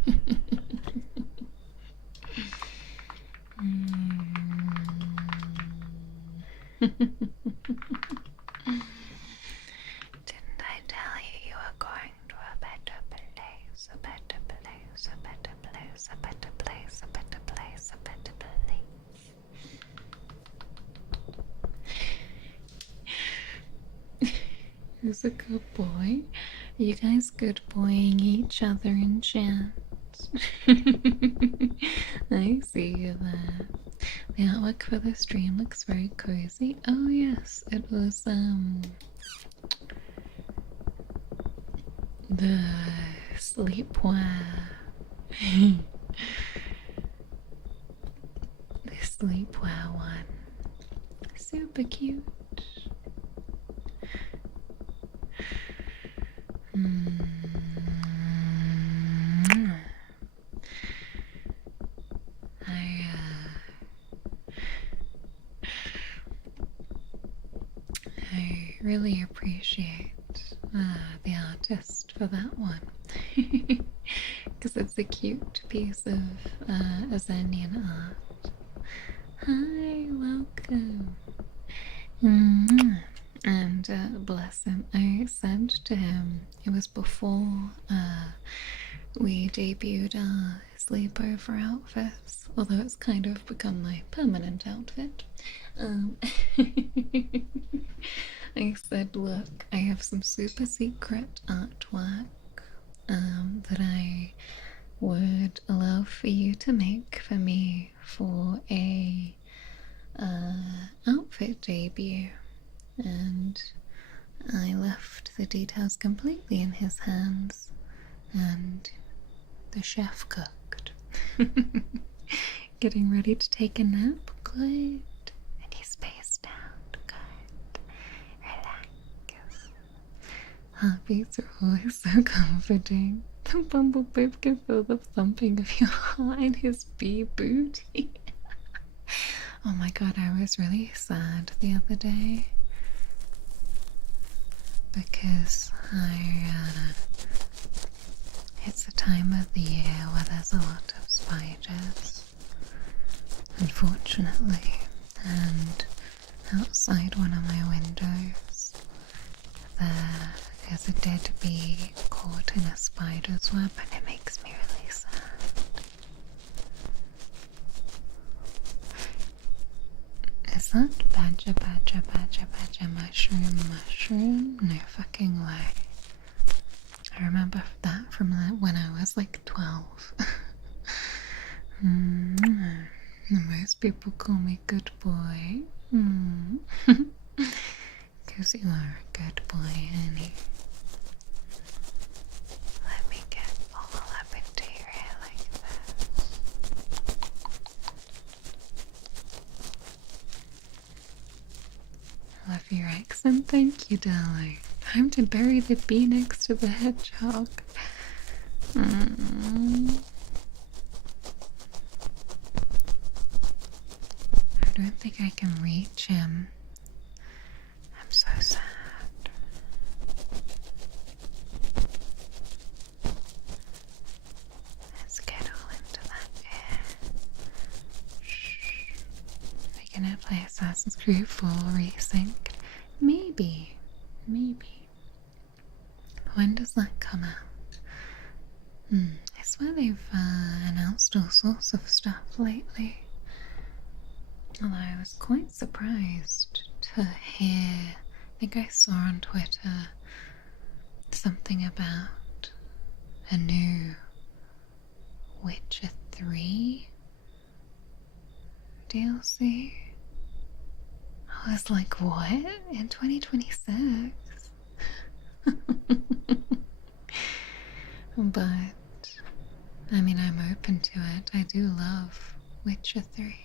Didn't I tell you were going to a better place, a better place, a better place, a better place, a better place, a better place. Who's a good boy? Are you guys good boying each other in chat? I see you there. The artwork for the stream looks very cozy. Oh yes, it was the sleepwear. The sleepwear one. Super cute. I really appreciate the artist for that one because it's a cute piece of Azanian art. Hi, welcome. And bless him, I said to him, it was before we debuted our sleepover outfits, although it's kind of become my permanent outfit. I said, look, I have some super secret artwork that I would love for you to make for me for a outfit debut. And I left the details completely in his hands, and the chef cooked. Getting ready to take a nap? Good. And he's spaced out. Good. Relax. Heartbeats are always so comforting. The bumblebee can feel the thumping of your heart in his bee booty. Oh my god, I was really sad the other day because it's a time of the year where there's a lot of spiders, unfortunately, and outside one of my windows there is a dead bee caught in a spider's web, and it makes me really sad. Is that badger mushroom? No fucking way. I remember that from when I was like 12. Most people call me good boy. Because you are a good boy, honey. Let me get all up into your hair like this. Love your accent, thank you, darling. Time to bury the bee next to the hedgehog. I don't think I can reach him. I'm so sad. Let's get all into that air. Shh. Are we gonna play Assassin's Creed 4 Resynced? Maybe. When does that come out? I swear they've announced all sorts of stuff lately. Although I was quite surprised to hear, I think I saw on Twitter something about a new Witcher 3 DLC. I was like, what? In 2026? But, I mean, I'm open to it. I do love Witcher 3.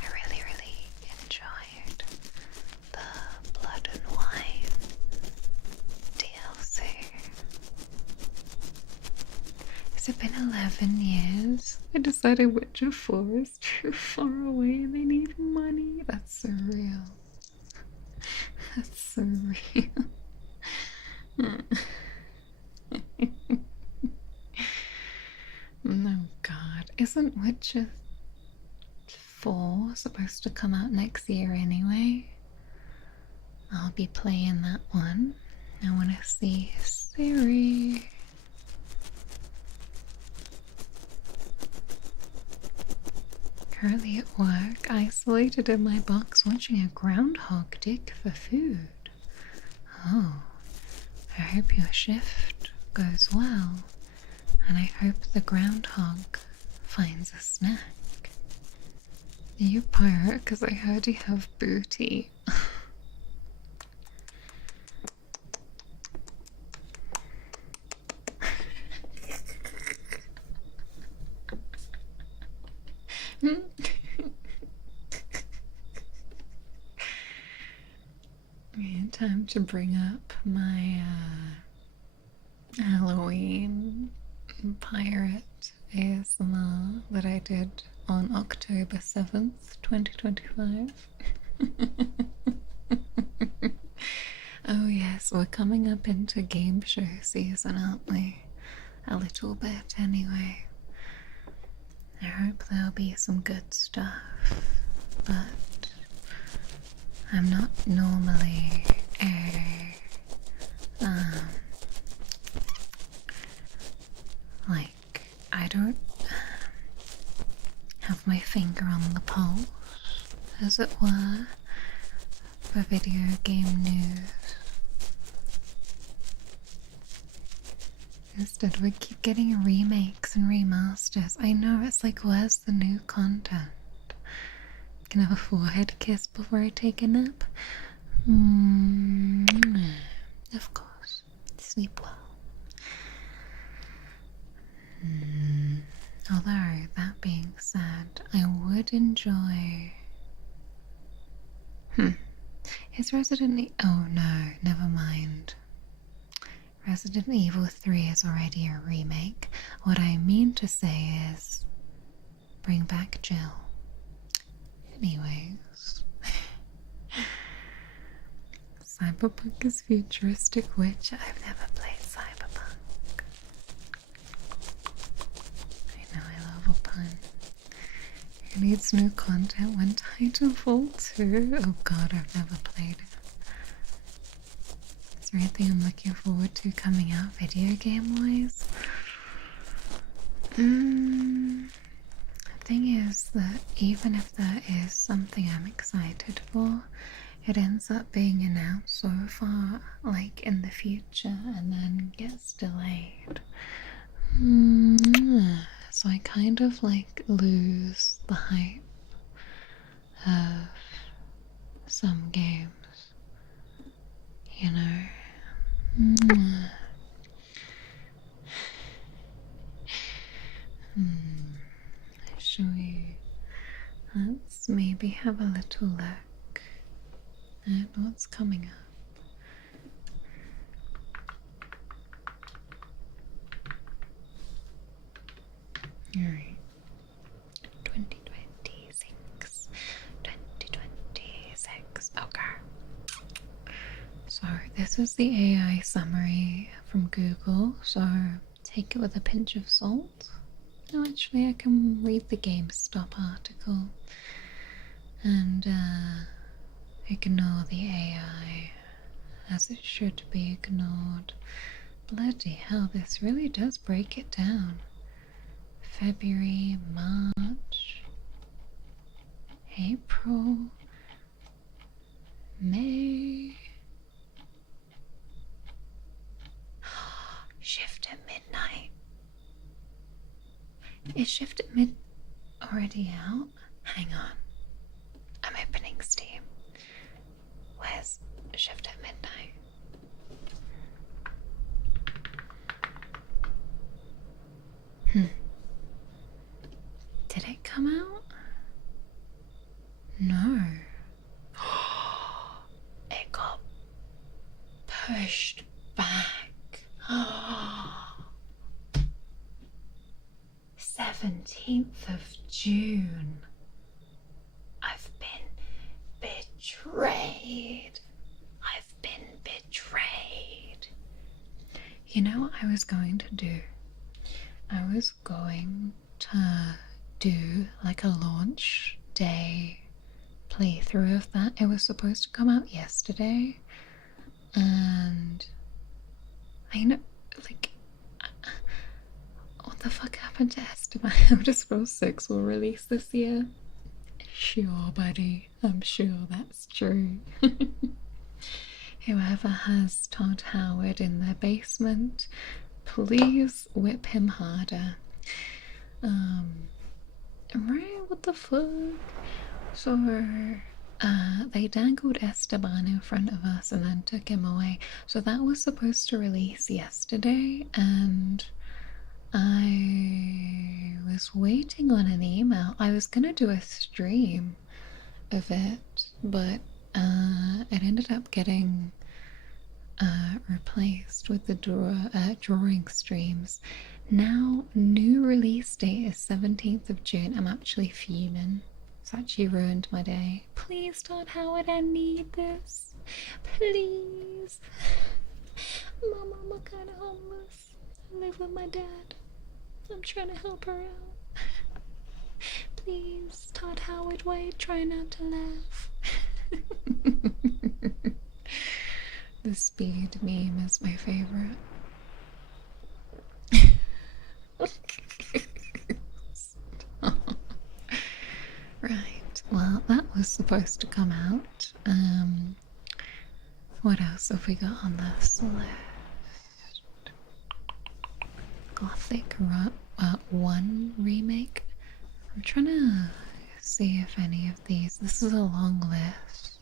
I really enjoyed the Blood and Wine DLC. Has it been 11 years? I decided Witcher 4 is too far away and they need money. That's surreal. That's surreal. Oh god. Isn't Witcher 4 supposed to come out next year anyway? I'll be playing that one. I want to see Siri. Currently at work, isolated in my box, watching a groundhog dig for food. Oh, I hope your shift goes well, and I hope the groundhog finds a snack. Are you a pirate? Because I heard you have booty. Time to bring up my Halloween pirate ASMR that I did on October 7th, 2025. Oh yes, we're coming up into game show season, aren't we? A little bit anyway. I hope there'll be some good stuff, but I'm not normally like, I don't have my finger on the pulse, as it were, for video game news. Instead, we keep getting remakes and remasters. I know, it's like, where's the new content? Can I have a forehead kiss before I take a nap? Of course. Sleep well. Although, that being said, I would enjoy... Is Resident Evil... Oh no, never mind. Resident Evil 3 is already a remake. What I mean to say is... bring back Jill. Anyways... Cyberpunk is futuristic, which I've never played Cyberpunk. I know, I love a pun. It needs new content when Titanfall 2. Oh god, I've never played it. Is there anything I'm looking forward to coming out video game wise? The thing is that even if there is something I'm excited for, it ends up being announced so far, like, in the future, and then gets delayed. So I kind of, like, lose the hype of some games, you know? Shall we... Let's maybe have a little look at what's coming up. Alright. 2026. 2026. Okay. So this is the AI summary from Google, so take it with a pinch of salt. No, actually I can read the GameStop article and ignore the AI as it should be ignored. Bloody hell, this really does break it down. February, March, April, May. Shift at midnight. Is Shift at Mid already out? Hang on. I'm opening Steam. Where's Shift at Midnight? Did it come out? No. It got pushed back. 17th of June. I've been betrayed. I've been betrayed. You know what I was going to do? I was going to do like a launch day playthrough of that. It was supposed to come out yesterday, and I know, like, what the fuck happened to Esteban? Scroll 6 will release this year. Sure, buddy. I'm sure that's true. Whoever has Todd Howard in their basement, please whip him harder. Right, what the fuck? So, they dangled Esteban in front of us and then took him away. So that was supposed to release yesterday, and I was waiting on an email. I was gonna do a stream of it, but it ended up getting replaced with the drawing streams. Now, new release date is 17th of June. I'm actually fuming. It's actually ruined my day. Please, Todd Howard, I need this. Please. My mama kinda homeless. I live with my dad. I'm trying to help her out. Please, Todd Howard, wait, try not to laugh. The speed meme is my favorite. Right, well, that was supposed to come out. What else have we got on this list? Gothic 1 remake. I'm trying to see if any of these. This is a long list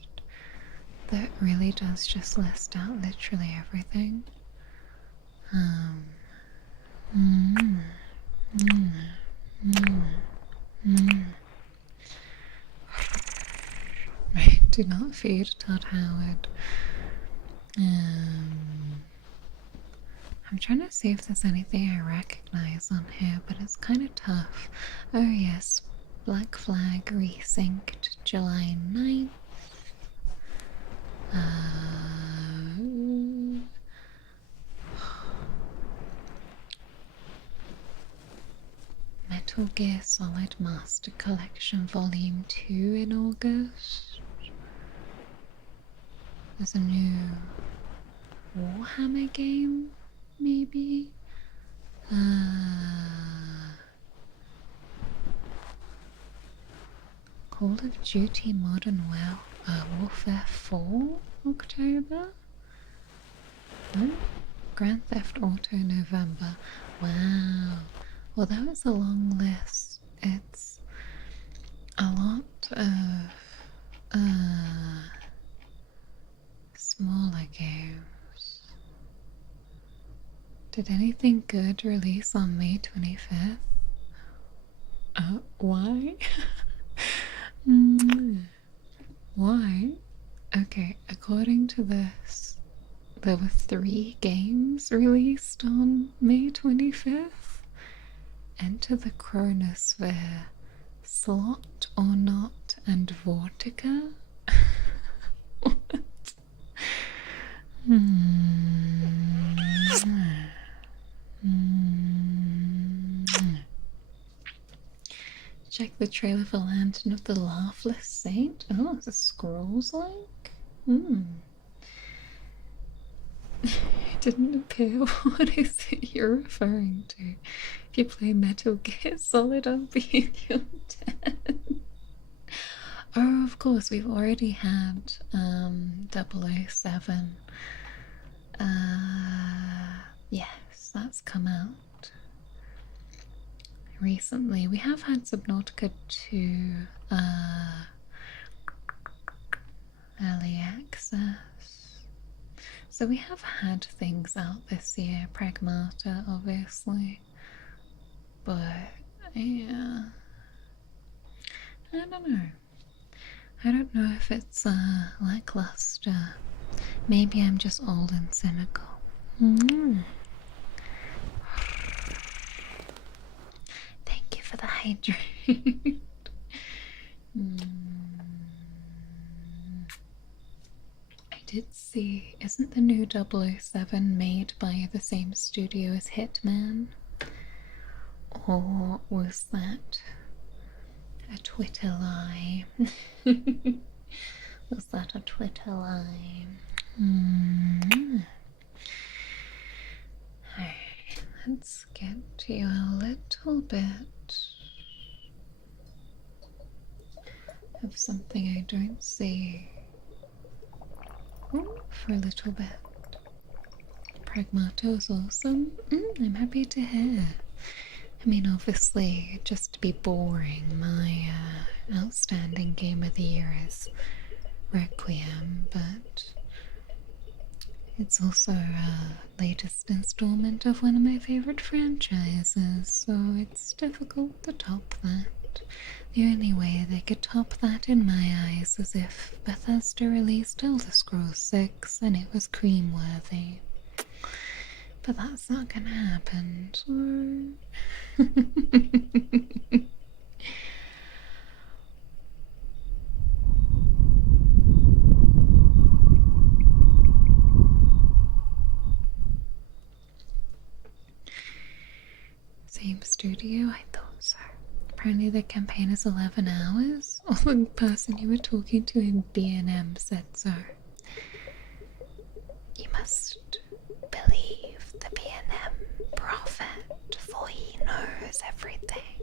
that really does just list out literally everything. Right, do not feed Todd Howard. I'm trying to see if there's anything I recognize on here, but it's kind of tough. Oh yes, Black Flag resynced July 9th. Metal Gear Solid Master Collection Volume 2 in August. There's a new Warhammer game, maybe? Call of Duty Modern Warfare 4, October? Oh, Grand Theft Auto November. Wow. Well, that was a long list. It's a lot of smaller games. Did anything good release on May 25th? Why? Why? Okay, according to this, there were 3 games released on May 25th. Enter the Chronosphere, Slot or Not, and Vortica. What? Check the trailer for Lantern of the Laughless Saint. Oh, it's a Scrolls like? It didn't appear. What is it you're referring to? If you play Metal Gear Solid, I'll be your dad. Oh, of course, we've already had 007. Yes, that's come out recently. We have had Subnautica 2 early access. So we have had things out this year, Pragmata obviously, but yeah, I don't know. I don't know if it's lackluster. Maybe I'm just old and cynical. Thank you for the hydrate. I did see, isn't the new 007 made by the same studio as Hitman? Or was that a Twitter lie? Was that a Twitter lie? Let's get you a little bit of something I don't see. Oh, for a little bit. Pragmato's awesome. I'm happy to hear. I mean, obviously, just to be boring, my outstanding game of the year is Requiem, but it's also a latest installment of one of my favorite franchises, so it's difficult to top that. The only way they could top that in my eyes is if Bethesda released Elder Scrolls 6 and it was cream-worthy. But that's not gonna happen, so... Same studio? I thought so. Apparently the campaign is 11 hours? Or the person you were talking to in B&M said so. You must believe the B&M prophet, for he knows everything.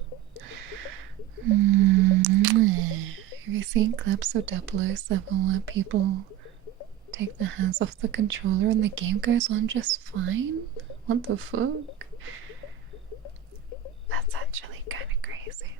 Have you seen clips of 007 where people take their hands off the controller and the game goes on just fine? What the fuck? That's actually kind of crazy.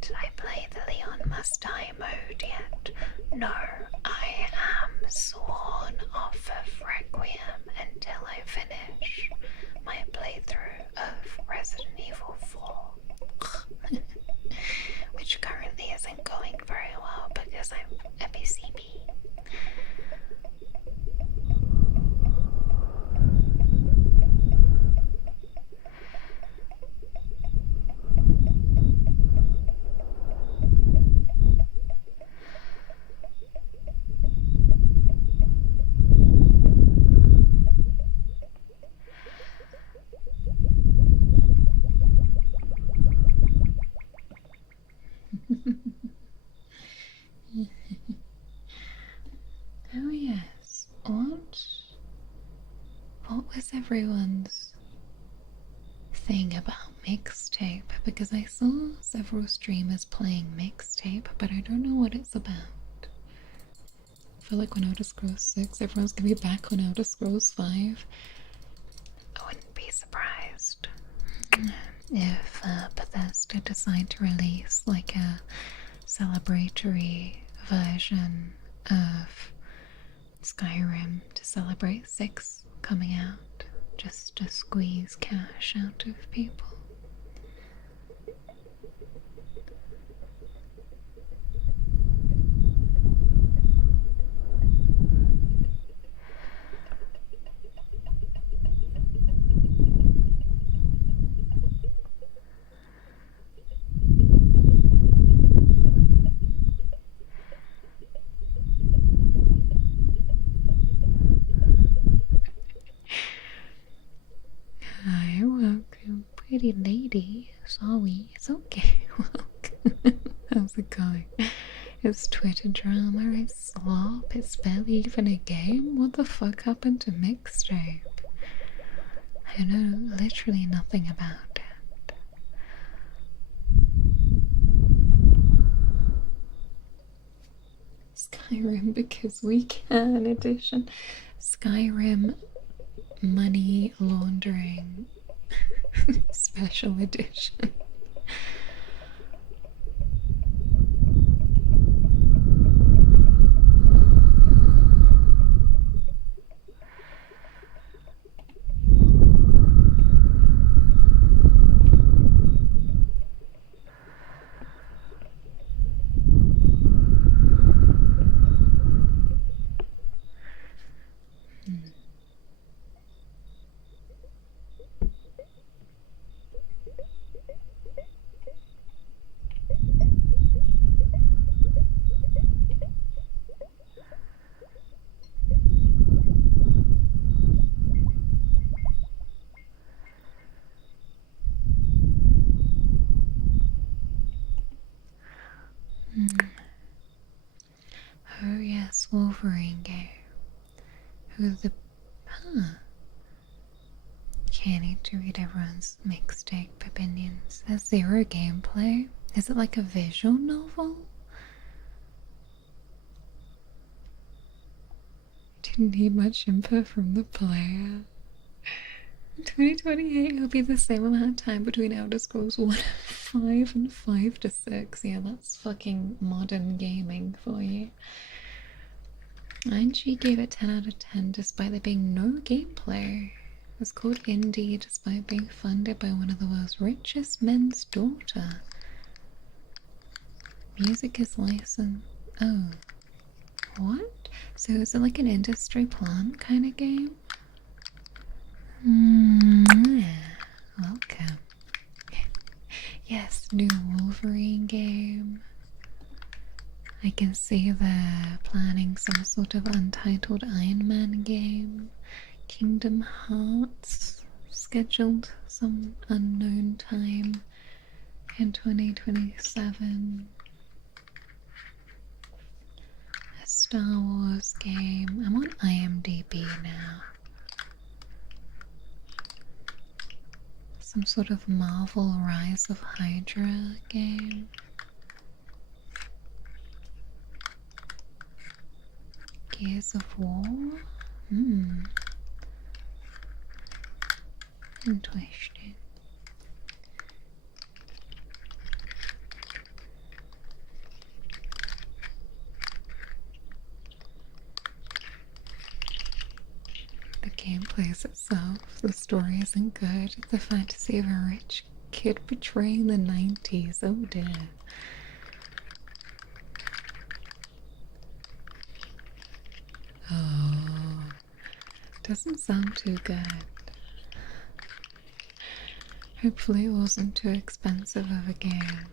Did I play the Leon Must Die mode yet? No, I am sworn off of Requiem until I finish my playthrough of Resident Evil 4. Which currently isn't going very well because I'm a PCB. Oh yes. What was everyone's thing about mixtape? Because I saw several streamers playing mixtape, but I don't know what it's about. I feel like when Elder Scrolls 6, everyone's gonna be back on Elder Scrolls 5. I wouldn't be surprised if Bethesda decide to release like a celebratory version of Skyrim to celebrate 6 coming out, just to squeeze cash out of people. Hi, welcome, pretty lady. Sorry, it's okay. Welcome. How's it going? It's Twitter drama, it's slop, it's barely even a game. What the fuck happened to mixtape? I know literally nothing about it. Skyrim because we can edition. Skyrim money laundering special edition. Wolverine game. Who the... Huh. Okay, I need to read everyone's mixtape opinions. There's zero gameplay. Is it like a visual novel? Didn't need much input from the player. In 2028 it'll be the same amount of time between Elder Scrolls 1 to 5 and 5 to 6. Yeah, that's fucking modern gaming for you. And she gave it 10 out of 10 despite there being no gameplay. It was called Indie despite being funded by one of the world's richest men's daughter. Music is licensed. Oh. What? So is it like an industry plant kind of game? Welcome. Yes, new Wolverine game. I can see they're planning some sort of untitled Iron Man game. Kingdom Hearts scheduled some unknown time in 2027. A Star Wars game. I'm on IMDb now. Some sort of Marvel Rise of Hydra game. Gears of War? Interesting. The game plays itself, the story isn't good, the fantasy of a rich kid betraying the 90s, oh dear. Oh, doesn't sound too good. Hopefully it wasn't too expensive of a game.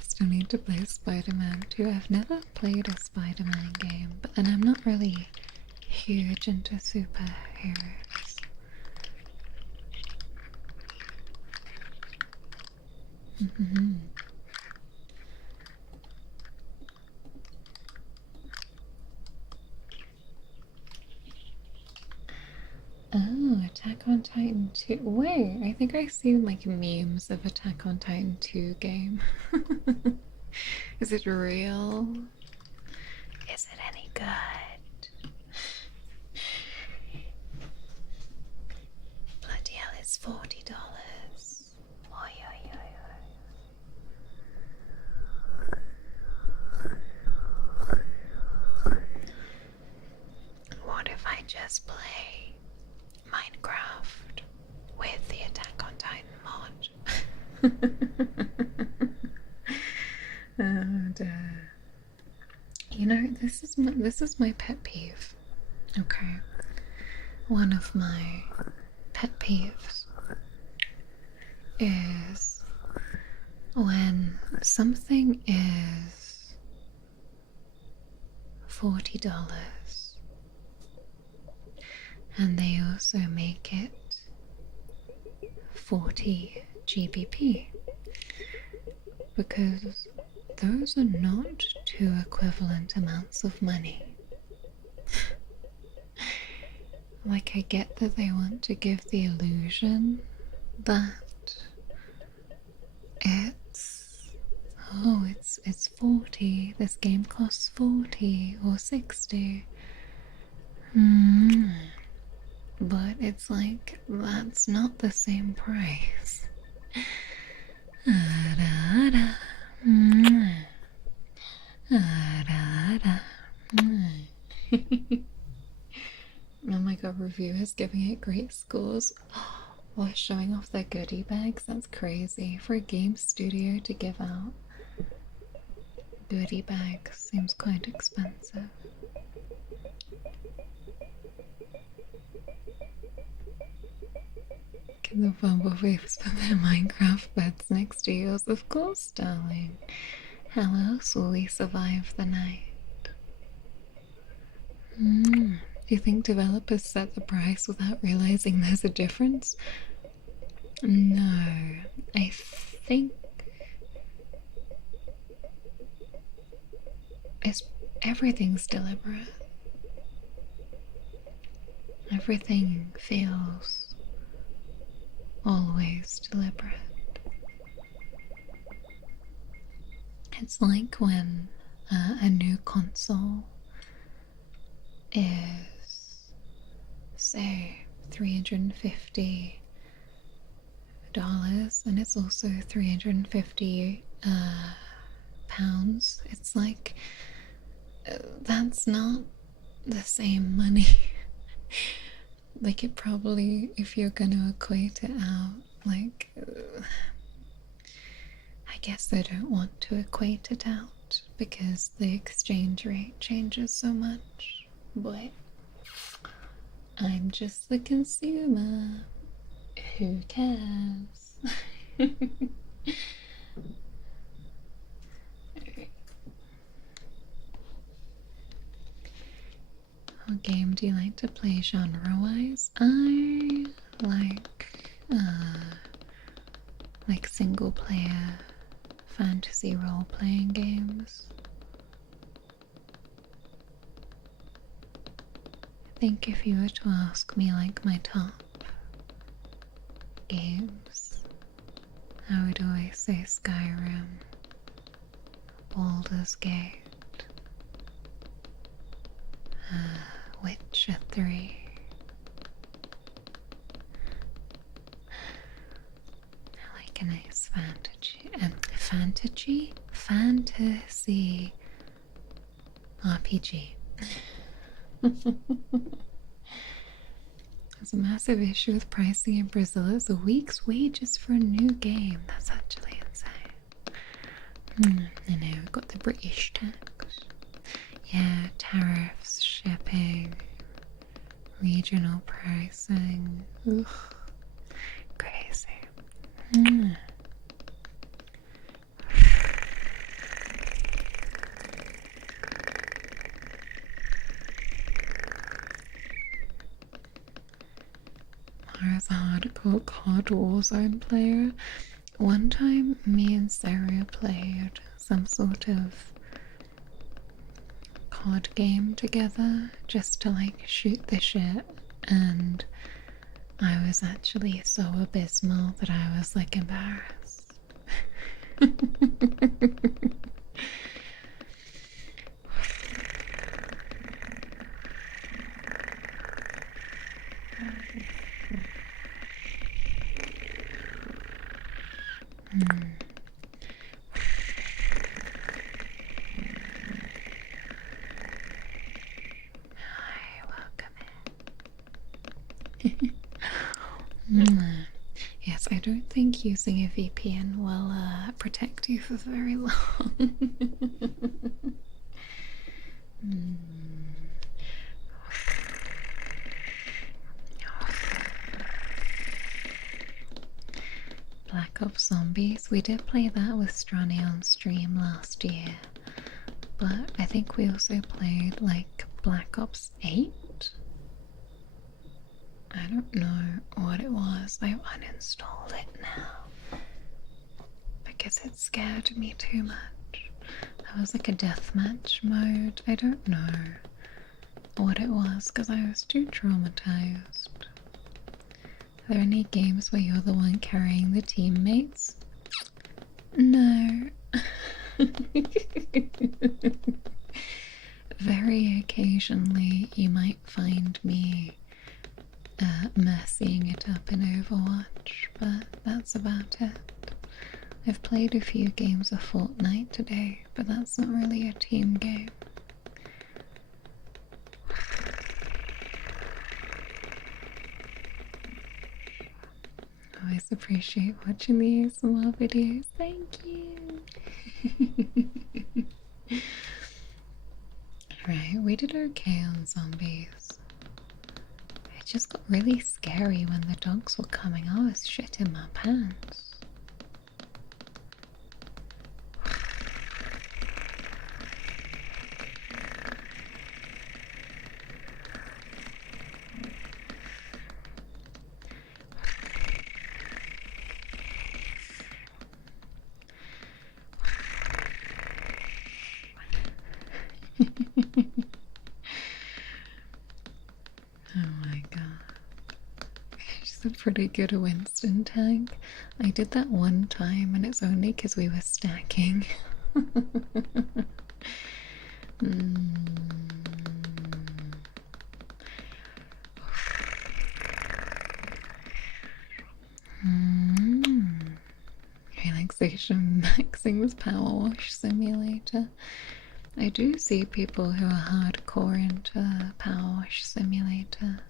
Still need to play Spider-Man 2. I've never played a Spider-Man game, but then I'm not really huge into superheroes. Oh, Attack on Titan 2. Wait, I think I've seen like memes of Attack on Titan 2 game. Is it real? Is it any good? Bloody hell, it's $40. Oi, oi, oi, oi. What if I just play Minecraft with the Attack on Titan mod? And you know, this is my pet peeve. Okay, one of my pet peeves is when something is $40 and they also make it 40 GBP, because those are not two equivalent amounts of money. Like, I get that they want to give the illusion that it's 40, this game costs 40 or 60. But it's like, that's not the same price. Oh my god, reviewers giving it great scores while showing off their goodie bags. That's crazy for a game studio to give out goodie bags. Seems quite expensive. Can the bumblebees put their Minecraft beds next to yours? Of course, darling. How else will we survive the night? Do you think developers set the price without realizing there's a difference? No, I think everything's deliberate. Everything feels always deliberate. It's like when a new console is, say, $350 and it's also 350 pounds. It's like that's not the same money. Like, it probably, if you're gonna equate it out, like I guess I don't want to equate it out because the exchange rate changes so much, but I'm just the consumer. Who cares? What game do you like to play genre-wise? I like single-player fantasy role-playing games. I think if you were to ask me like my top games, I would always say Skyrim, Baldur's Gate, Witcher 3. I like a nice fantasy RPG. There's a massive issue with pricing in Brazil. It's a week's wages for a new game. That's actually insane. I know, we've got the British tax. Yeah, tariffs, shipping, regional pricing. Ugh, crazy. Mara's a hardcore COD Warzone player. One time, me and Sarah played some sort of COD game together just to like shoot the shit, and I was actually so abysmal that I was like embarrassed. Yes, I don't think using a VPN will protect you for very long. Black Ops Zombies. We did play that with Strani on stream last year, but I think we also played like Black Ops 8. I don't know what it was. I uninstalled it now because it scared me too much. That was like a deathmatch mode. I don't know what it was because I was too traumatized. Are there any games where you're the one carrying the teammates? No. Very occasionally you might find me mercying it up in Overwatch, but that's about it. I've played a few games of Fortnite today, but that's not really a team game. Always appreciate watching the ASMR videos. Thank you. Right, we did okay on zombies. It just got really scary when the dogs were coming. I was shitting my pants. a pretty good Winston tank. I did that one time and it's only because we were stacking. Relaxation maxing with Power Wash Simulator. I do see people who are hardcore into Power Wash Simulator.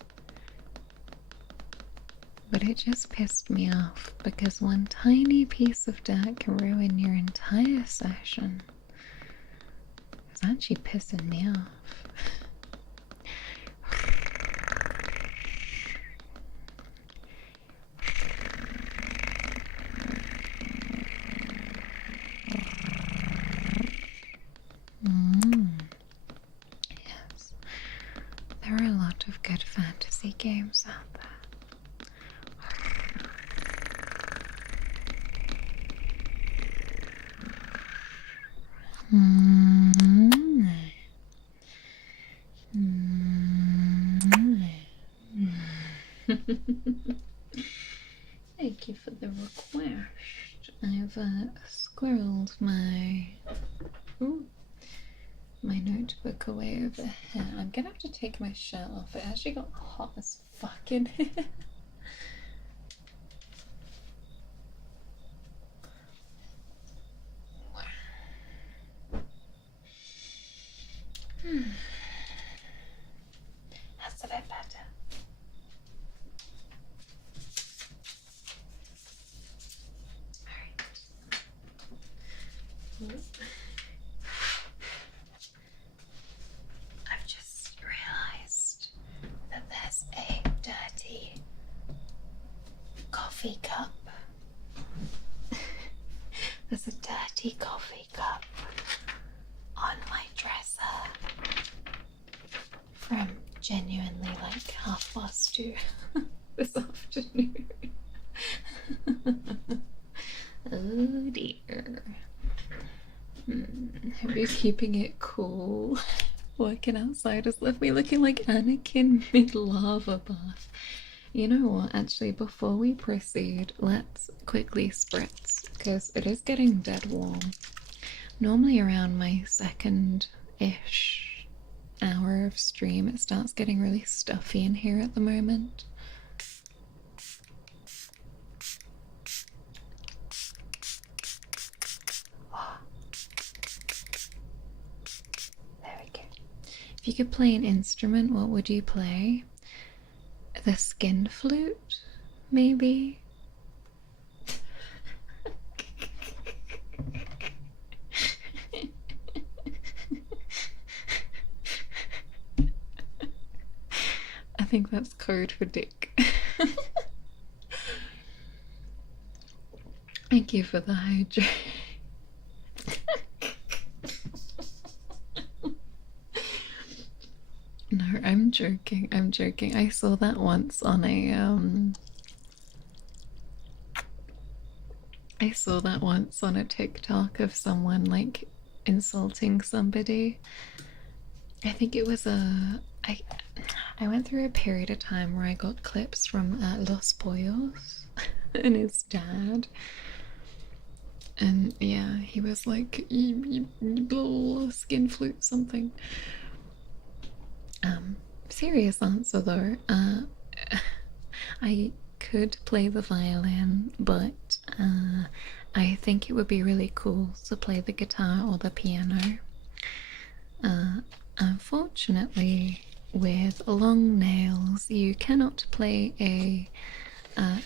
But it just pissed me off because one tiny piece of dirt can ruin your entire session. It's actually pissing me off. Yes, there are a lot of good fantasy games out there. Thank you for the request. I've squirreled my notebook away over here. I'm gonna have to take my shirt off. It actually got hot as fuck in here. That's a bit better. Alright. I've just realised that there's a dirty coffee cup. There's a dirty coffee cup on my dresser from genuinely like 2:30 this afternoon. Oh dear. Hope you're keeping it cool. Working outside has left me looking like Anakin mid-lava bath. You know what, actually, before we proceed, let's quickly spritz, because it is getting dead warm. Normally around my second-ish hour of stream, it starts getting really stuffy in here at the moment. There we go. If you could play an instrument, what would you play? The skin flute, maybe? I think that's code for dick. Thank you for the hydrate. No, I'm joking. I'm joking. I saw that once on a TikTok of someone like insulting somebody. I think it was I went through a period of time where I got clips from Los Pollos and his dad. And yeah, he was like, skin flute something. Serious answer though, I could play the violin, but I think it would be really cool to play the guitar or the piano. Unfortunately, with long nails, you cannot play a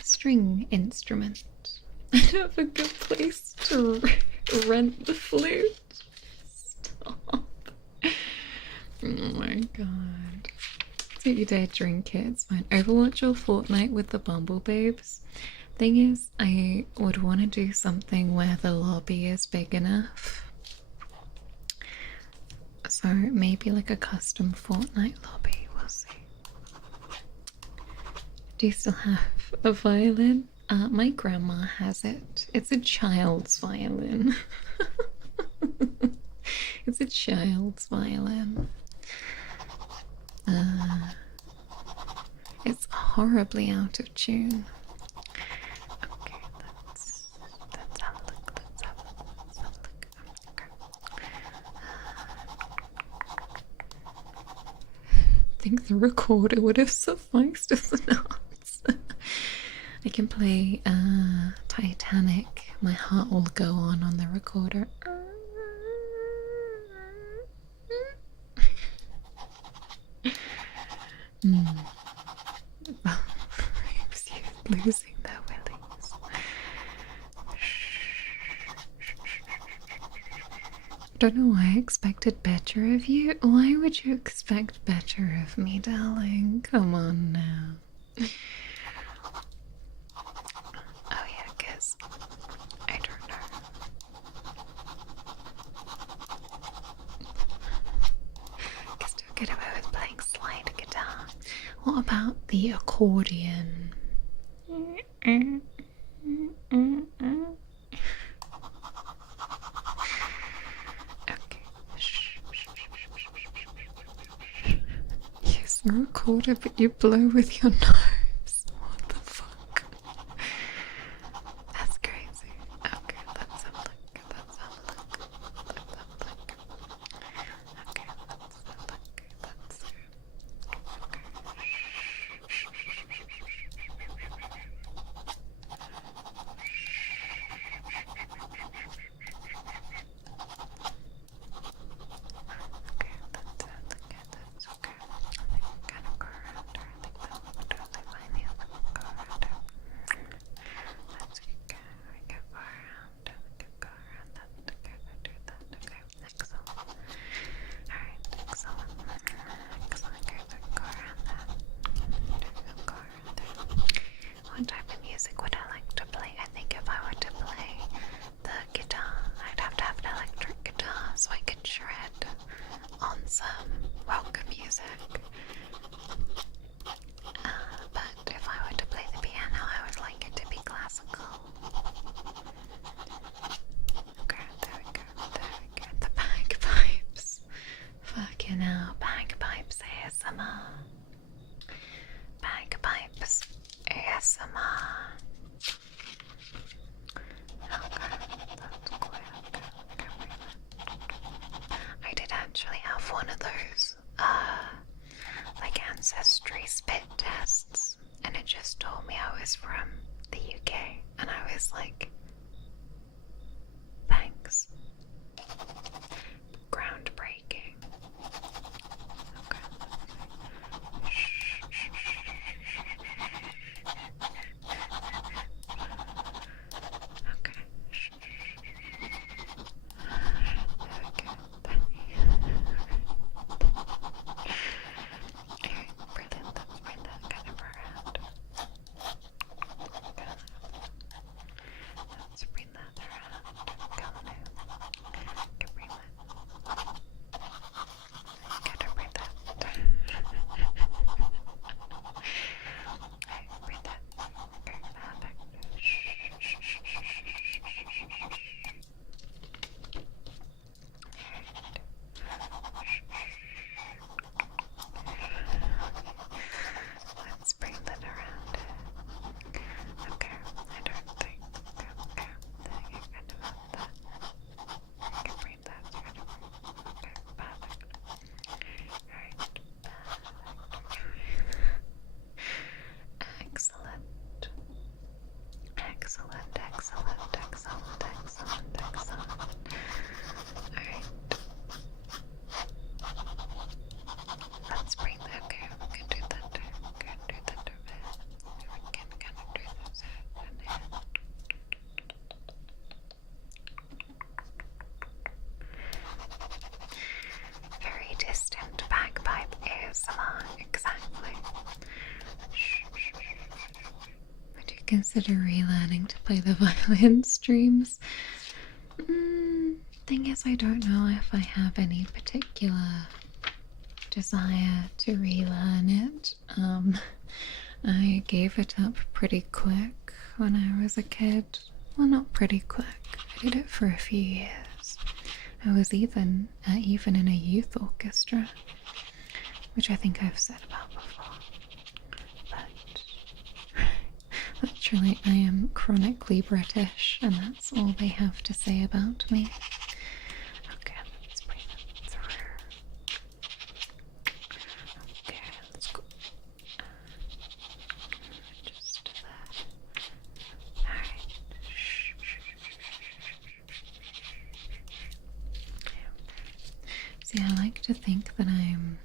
string instrument. I don't have a good place to rent the flute. Stop. Oh my god. Don't you dare drink it, it's fine. Overwatch or Fortnite with the Bumble Babes? Thing is, I would want to do something where the lobby is big enough. So maybe like a custom Fortnite lobby, we'll see. Do you still have a violin? My grandma has it. It's a child's violin. It's a child's violin. It's horribly out of tune. Okay, let's have a look. Let's have a look. Okay. I think the recorder would have sufficed as an answer. I can play Titanic. My heart will go on the recorder. Oops, you're losing their willies. I don't know why I expected better of you. Why would you expect better of me, darling? Come on now. Oh yeah, guess. I don't know. Guess don't get away with playing slide guitar. What about the accordion? Okay. Use the recorder, but you blow with your nose. What the fuck? That's crazy. Okay, let's have a look. Let's have a look. Let's have a look. Okay, let's have a look. Let's see. Okay. That's okay. I think I'm kind of go around her. I think that would totally fine. Yeah, go around her. That's okay. We can go around. We can go around that. Okay, we'll do that. Okay, excellent. Alright, excellent. Excellent. Okay, we can go around that. We'll go around there. What type of music would I like to play? I think if I were to play the guitar, I'd have to have an electric guitar so I could shred on some welcome music. But if I were to play the piano, I would like it to be classical. Okay, there we go. There we go. The bagpipes. Fucking hell, bagpipes ASMR. Bagpipes ASMR. Okay, that's quite okay. I did actually have one of those, like ancestry spit tests, and it just told me I was from the UK, and I was like, thanks. Groundbreaking. Okay. Okay. There we go. Alright, brilliant. Let's bring that kind of around. Let's bring that around. Come on now. Can bring that. Gotta bring that. Alright, bring that. Okay, perfect. Let's bring that around. Okay, I don't think. Okay, you kind of have that. You can bring that. Okay, perfect. Alright, excellent. Excellent, excellent, excellent, excellent, excellent. Alright. Let's bring that. Okay, we can do that. We can do that over here. We can kind of do this in here. Very distant bagpipe ASMR, exactly. Would you consider relearning to play the violin streams? Thing is, I don't know if I have any particular desire to relearn it. I gave it up pretty quick when I was a kid. Well, not pretty quick. I did it for a few years. I was even in a youth orchestra, which I think I've said about before. But literally, I am chronically British, and that's all they have to say about me. Okay, let's bring it through. Okay, let's go. Just there. Alright. See, I like to think that I'm.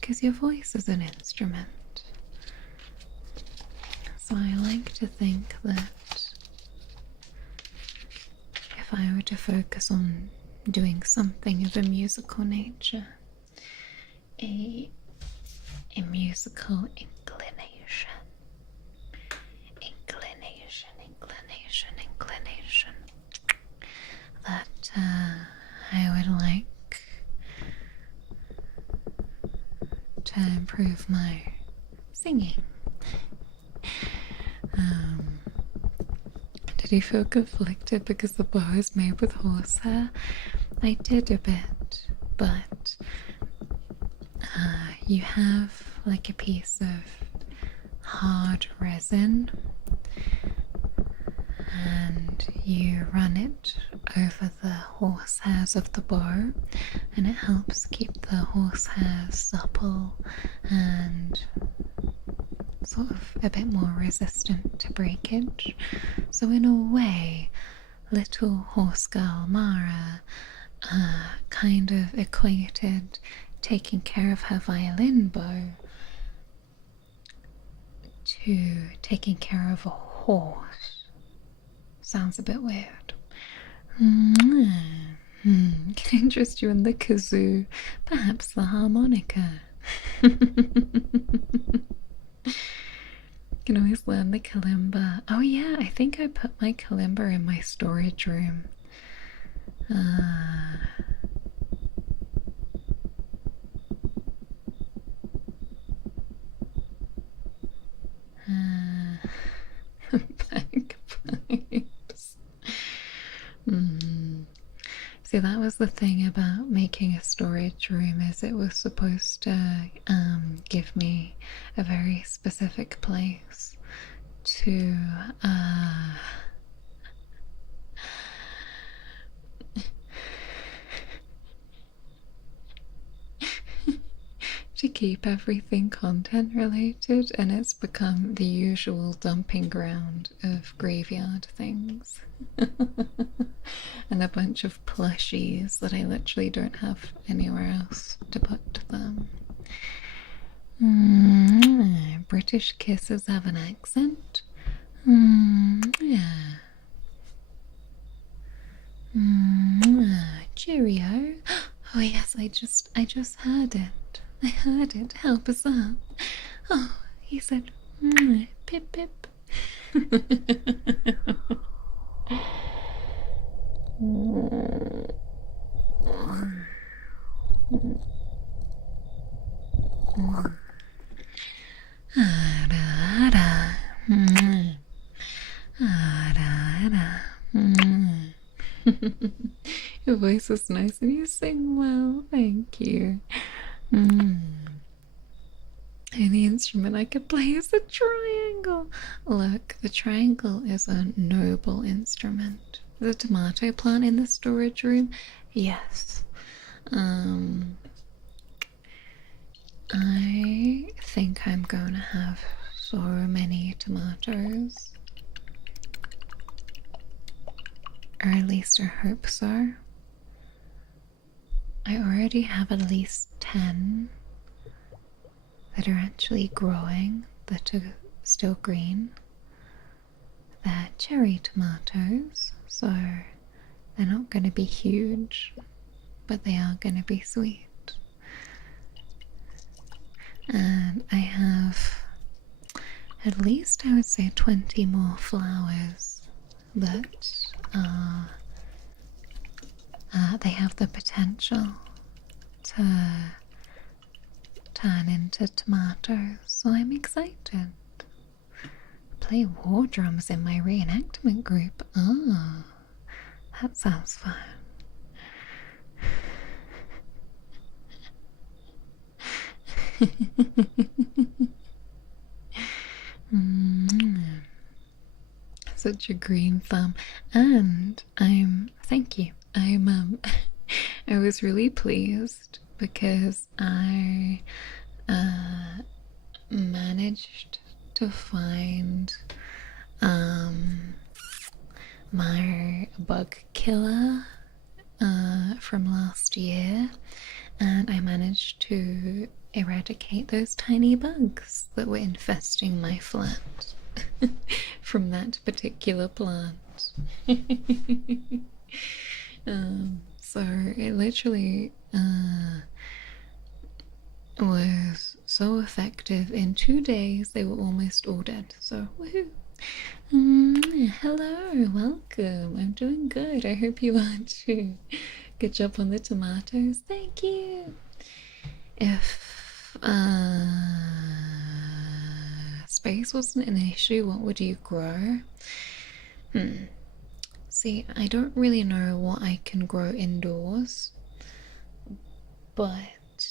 Because your voice is an instrument. So I like to think that if I were to focus on doing something of a musical nature, a musical inclination, that I would like to improve my singing. Did you feel conflicted because the bow is made with horsehair? I did a bit, but you have like a piece of hard resin and you run it over the horsehairs of the bow, and it helps keep the horsehairs supple and sort of a bit more resistant to breakage. So in a way, little horse girl Mara kind of equated taking care of her violin bow to taking care of a horse. Sounds a bit weird. Can I interest you in the kazoo? Perhaps the harmonica. Can always learn the kalimba. Oh yeah, I think I put my kalimba in my storage room. Bagpipes. See, that was the thing about making a storage room, is it was supposed to give me a very specific place to to keep everything content related, and it's become the usual dumping ground of graveyard things. And a bunch of plushies that I literally don't have anywhere else to put them. British kisses have an accent. Yeah. Cheerio. Oh yes, I just heard it. I heard it. Help us out. Oh, he said, pip pip. Your voice is nice and you sing well. Thank you. And the instrument I could play is the triangle. Look, the triangle is a noble instrument. The tomato plant in the storage room? Yes. I think I'm going to have so many tomatoes. Or at least I hope so. I already have at least 10 that are actually growing, that are still green. They're cherry tomatoes, so they're not going to be huge, but they are going to be sweet. And I have at least, I would say, 20 more flowers that they have the potential to turn into tomatoes, so I'm excited. Play war drums in my reenactment group. Oh, that sounds fun. such a green thumb. And thank you. I was really pleased because I managed to find my bug killer from last year, and I managed to eradicate those tiny bugs that were infesting my flat from that particular plant. So it literally was so effective. In 2 days they were almost all dead, so woohoo. Hello, welcome. I'm doing good. I hope you are too. Good job on the tomatoes. Thank you. If space wasn't an issue, what would you grow? See, I don't really know what I can grow indoors, but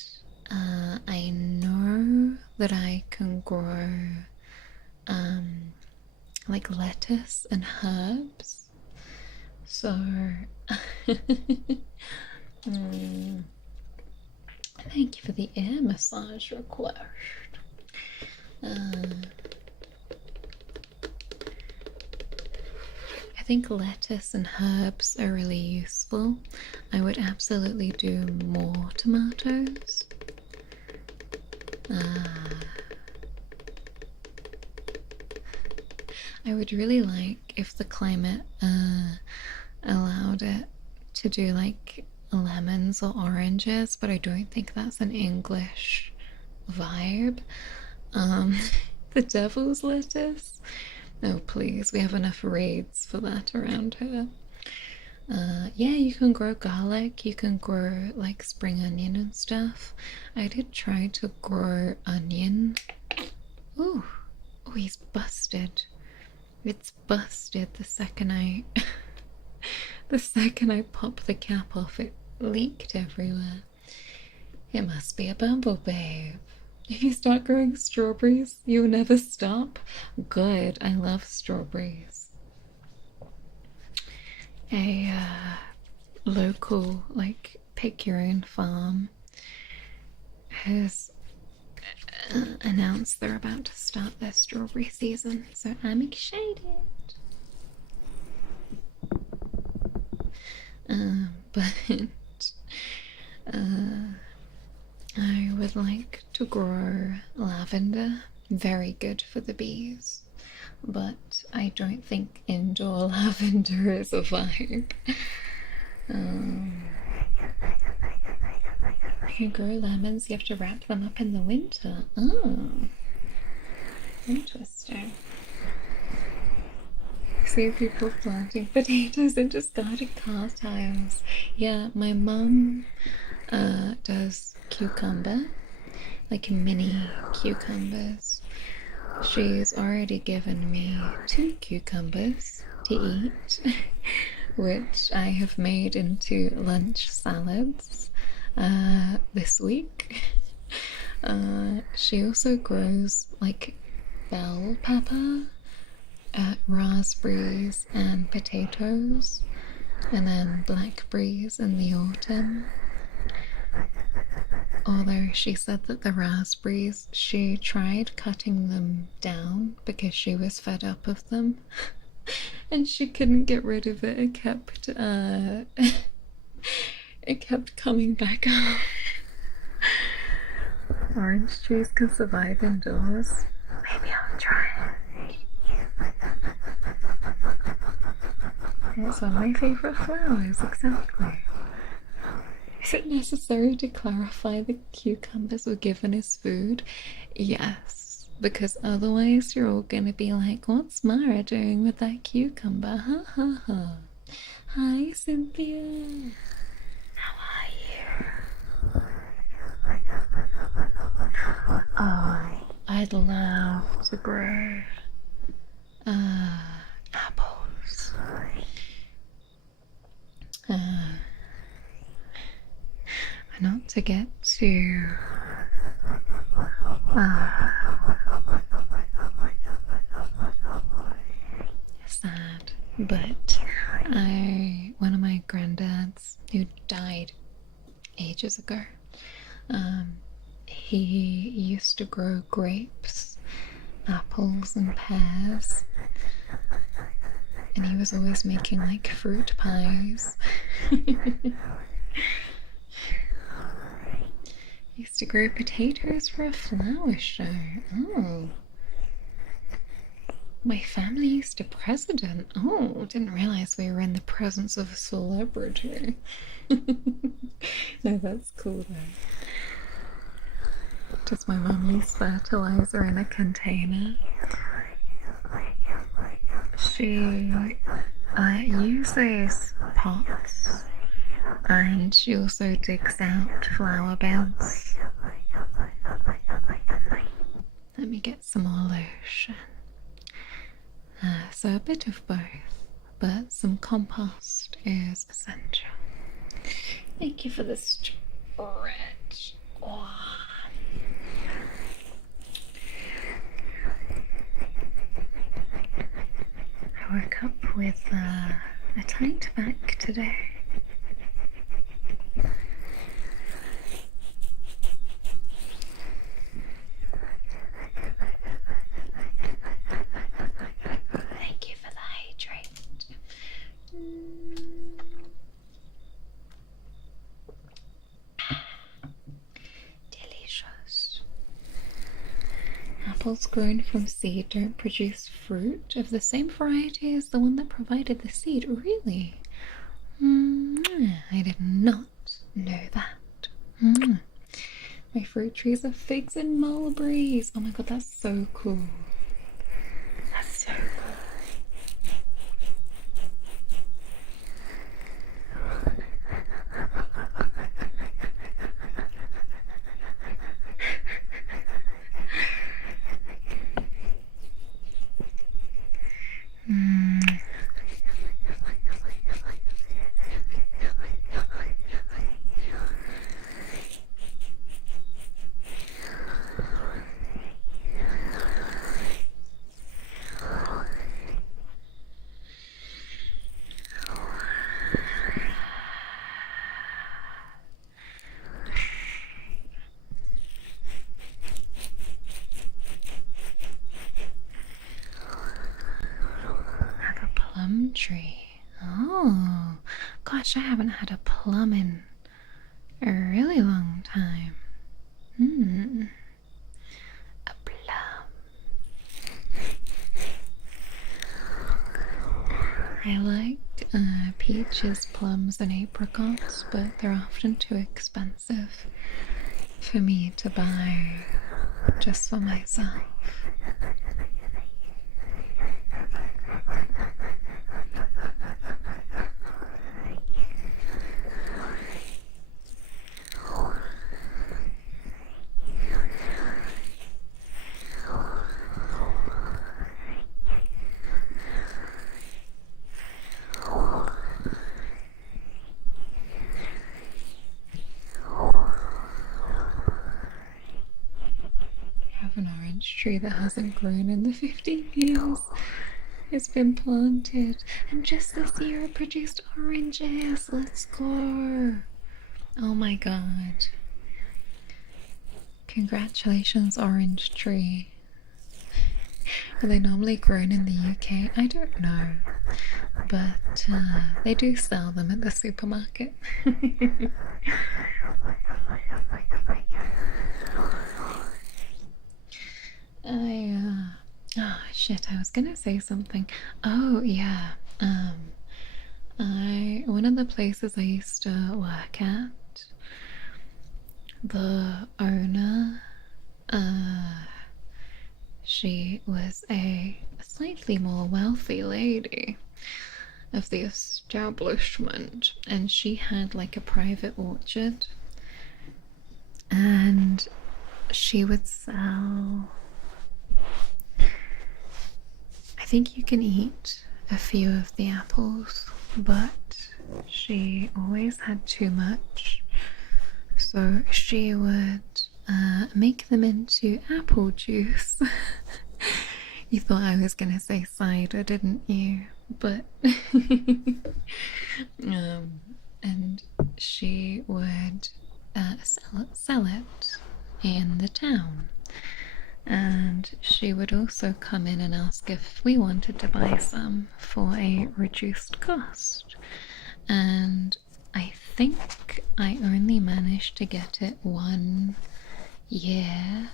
I know that I can grow like lettuce and herbs. So thank you for the ear massage request. I think lettuce and herbs are really useful. I would absolutely do more tomatoes. I would really like if the climate allowed it to do like lemons or oranges, but I don't think that's an English vibe. The devil's lettuce. Oh please, we have enough raids for that around here. Yeah, you can grow garlic, you can grow like spring onion and stuff. I did try to grow onion. Ooh, oh, he's busted. It's busted the second I pop the cap off. It leaked everywhere. It must be a bumblebee. If you start growing strawberries, you'll never stop. Good, I love strawberries. A local, like, pick your own farm has announced they're about to start their strawberry season, so I'm excited. But I would like to grow lavender. Very good for the bees, but I don't think indoor lavender is a vibe. You grow lemons, you have to wrap them up in the winter. Oh, interesting. See people planting potatoes and discarding car tiles. Yeah, my mum does cucumber, like mini cucumbers. She's already given me 2 cucumbers to eat, which I have made into lunch salads this week. She also grows like bell pepper, raspberries and potatoes, and then blackberries in the autumn. Although she said that the raspberries, she tried cutting them down because she was fed up of them and she couldn't get rid of it. It kept it kept coming back up. Orange trees can survive indoors. Maybe I'll try it. It's one of my favourite flowers, exactly. Is it necessary to clarify the cucumbers were given as food? Yes, because otherwise you're all gonna be like, what's Mara doing with that cucumber? Ha ha ha. Hi, Cynthia. How are you? Oh, I'd love to grow apples. Not to get too sad, But one of my granddads who died ages ago, he used to grow grapes, apples, and pears, and he was always making like fruit pies. He used to grow potatoes for a flower show. Oh. My family used to president. Oh, didn't realize we were in the presence of a celebrity. No, that's cool though. Does my mum use fertilizer in a container? She uses pots, and she also digs out flower beds. Let me get some more lotion. So a bit of both, but some compost is essential. Thank you for the stretch. Oh. I woke up with a tight back today. Thank you for the hydrate. Delicious. Apples grown from seed don't produce fruit of the same variety as the one that provided the seed. Really? I did not know that. My fruit trees are figs and mulberries. Oh my god, that's so cool. That's so cool. Tree. Oh, gosh, I haven't had a plum in a really long time. A plum. I like peaches, plums, and apricots, but they're often too expensive for me to buy just for myself. An orange tree that hasn't grown in the 15 years. It's been planted, and just this year it produced oranges. Let's go. Oh my god. Congratulations, orange tree. Are they normally grown in the UK? I don't know, but they do sell them at the supermarket. Oh shit, I was gonna say something. Oh yeah, one of the places I used to work at, the owner, she was a slightly more wealthy lady of the establishment, and she had like a private orchard, and she would sell, I think you can eat a few of the apples, but she always had too much, so she would make them into apple juice. You thought I was gonna say cider, didn't you? But and she would sell it in the town. And she would also come in and ask if we wanted to buy some for a reduced cost. And I think I only managed to get it 1 year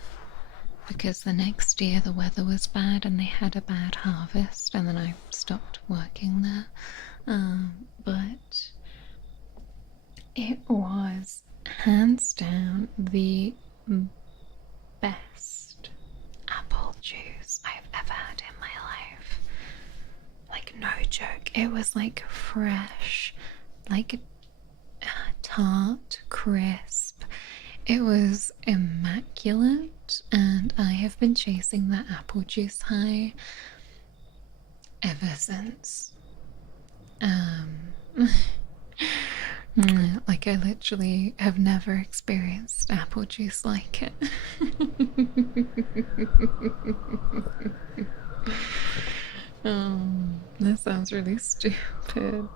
because the next year the weather was bad and they had a bad harvest, and then I stopped working there. But it was hands down the best apple juice I've ever had in my life. Like, no joke. It was like fresh, like tart, crisp. It was immaculate, and I have been chasing that apple juice high ever since. Like, I literally have never experienced apple juice like it. That sounds really stupid.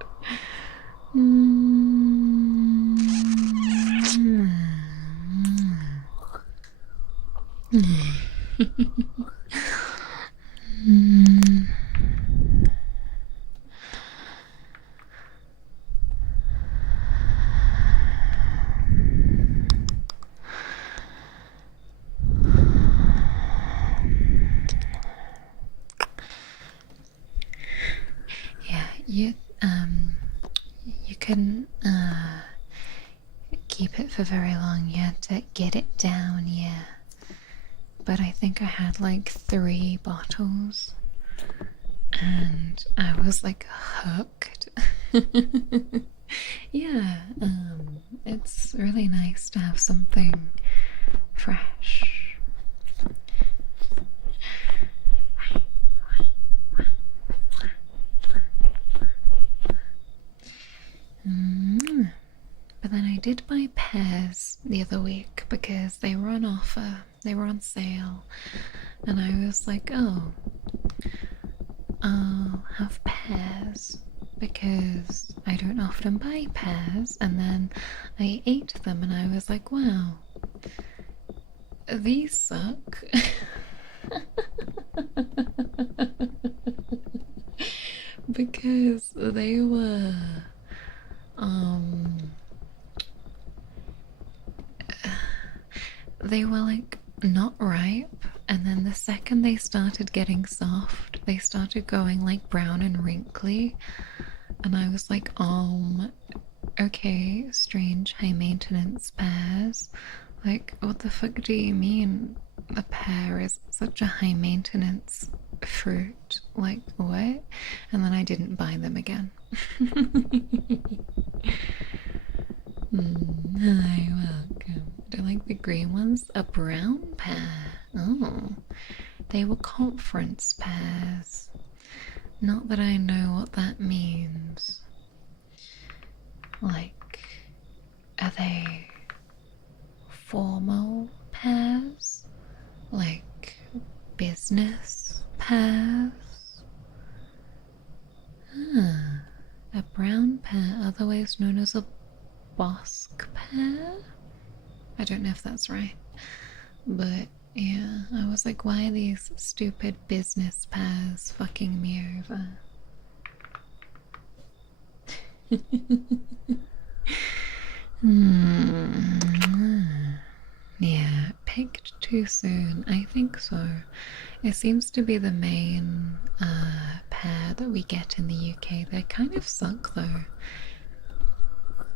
Yeah, you couldn't keep it for very long. You had to get it down, yeah. But I think I had like 3 bottles, and I was like hooked. Yeah, it's really nice to have something fresh. But then I did buy pears the other week because they were on offer, they were on sale, and I was like, oh, I'll have pears because I don't often buy pears. And then I ate them and I was like, wow, these suck. Because they were like not ripe, and then the second they started getting soft, they started going like brown and wrinkly, and I was like, okay, strange high maintenance pears. Like, what the fuck do you mean a pear is such a high maintenance fruit? Like, what? And then I didn't buy them again. Hi, welcome. Do you like the green ones? A brown pear. Oh, they were conference pears. Not that I know what that means. Like, are they formal pears? Like business pears? A brown pear, otherwise known as a bosque pear? I don't know if that's right, but yeah, I was like, why are these stupid business pears fucking me over? Yeah, picked too soon. I think so. It seems to be the main pear that we get in the UK. They kind of suck though.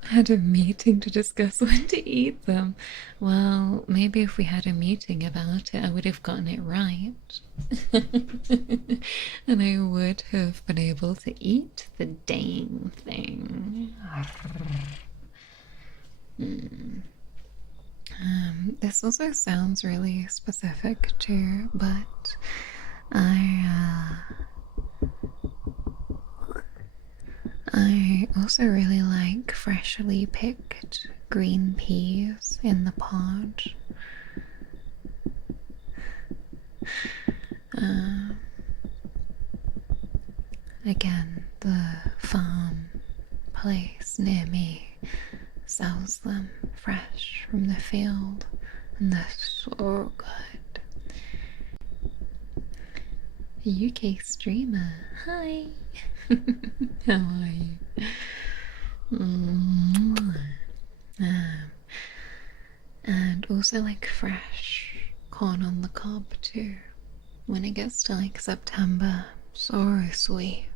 Had a meeting to discuss when to eat them. Well, maybe if we had a meeting about it, I would have gotten it right. And I would have been able to eat the dang thing. This also sounds really specific too, but I also really like freshly picked green peas in the pod. again, the farm place near me sells them fresh from the field, and they're so good. A UK streamer, hi! How are you? And also like fresh corn on the cob too. When it gets to like September, so sweet.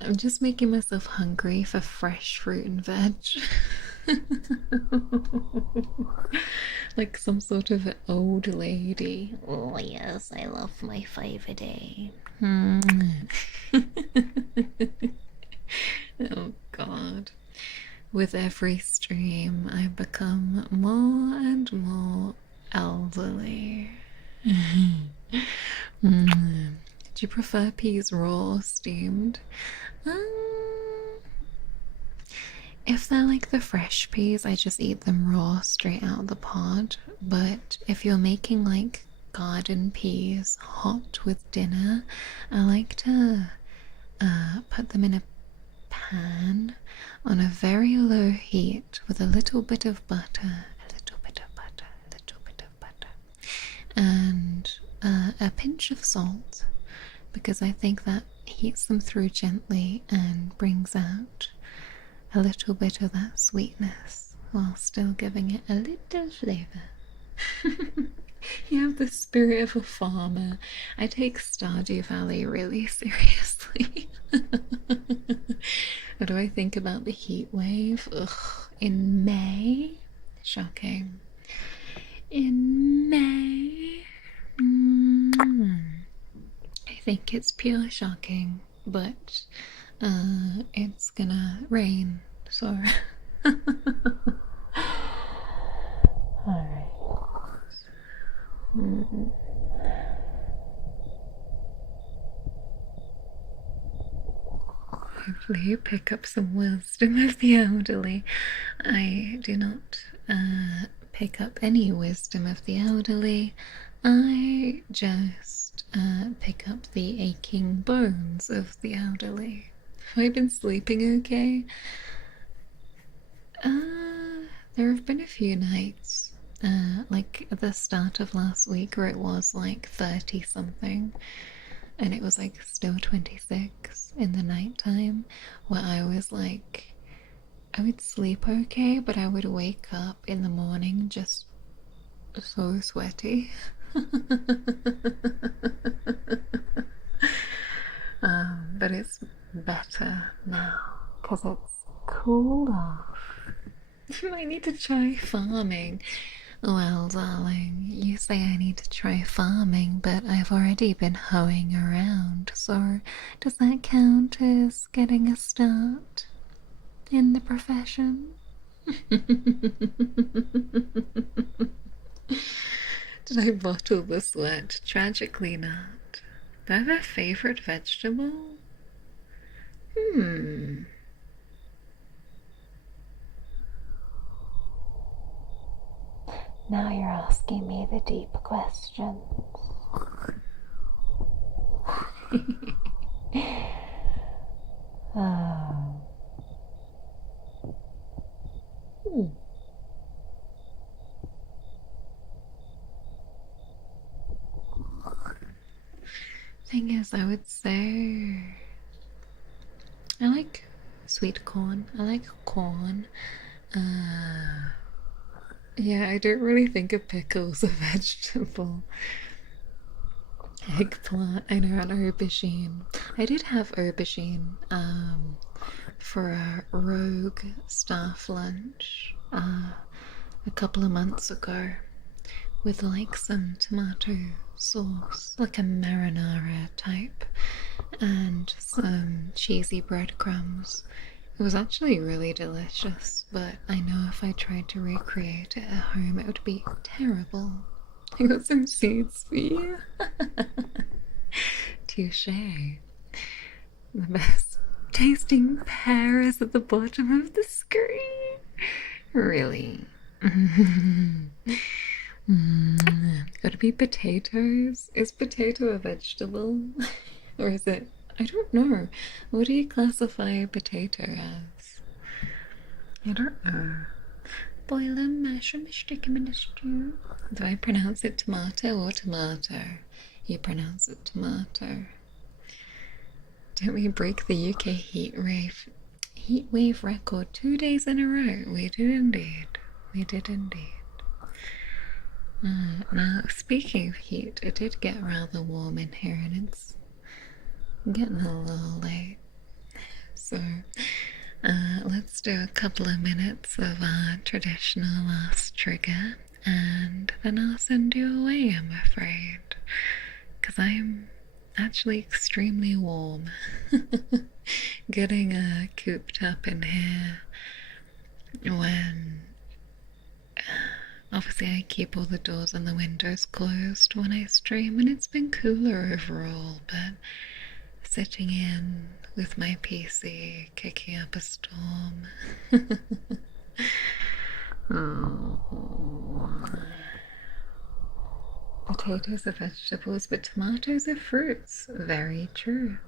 I'm just making myself hungry for fresh fruit and veg. Like some sort of old lady. Oh yes, I love my 5 a day. Oh god. With every stream, I become more and more elderly. Do you prefer peas raw or steamed? If they're like the fresh peas, I just eat them raw straight out of the pod. But if you're making like garden peas hot with dinner, I like to put them in a pan on a very low heat with a little bit of butter, and a pinch of salt, because I think that heats them through gently and brings out a little bit of that sweetness while still giving it a little flavour. You have the spirit of a farmer. I take Stardew Valley really seriously. What do I think about the heat wave? Ugh, in May? Shocking. In May? I think it's pure shocking, but it's gonna rain, so. Alright. Hopefully you pick up some wisdom of the elderly. I do not pick up any wisdom of the elderly. I just pick up the aching bones of the elderly. Have I been sleeping okay? There have been a few nights, like at the start of last week, where it was like 30 something, and it was like still 26 in the nighttime, where I was like, I would sleep okay, but I would wake up in the morning just so sweaty. But it's better now because it's cooled off. I need to try farming. Well, darling, you say I need to try farming, but I've already been hoeing around, so does that count as getting a start in the profession? Did I bottle the sweat? Tragically not. Do I have a favorite vegetable? Now you're asking me the deep questions. Thing is, I would say I like sweet corn. I like corn. Yeah, I don't really think of pickles a vegetable. Eggplant, I know, an aubergine. I did have aubergine for a rogue staff lunch a couple of months ago with like some tomato sauce, like a marinara type, and some cheesy breadcrumbs. It was actually really delicious, but I know if I tried to recreate it at home, it would be terrible. I got some seeds for you. Touche. The best tasting pear is at the bottom of the screen. Really? Gotta be potatoes. Is potato a vegetable? Or is it? I don't know. What do you classify a potato as? I don't know. Boil a mushroom, stick him in a stew. Do I pronounce it tomato or tomato? You pronounce it tomato. Don't we break the UK heatwave record 2 days in a row? We did indeed. We did indeed. Now, speaking of heat, it did get rather warm in here and it's getting a little late. So, let's do a couple of minutes of our traditional last trigger and then I'll send you away, I'm afraid. Because I'm actually extremely warm. Getting cooped up in here when obviously I keep all the doors and the windows closed when I stream and it's been cooler overall, but sitting in with my PC kicking up a storm. Potatoes are vegetables, but tomatoes are fruits. Very true.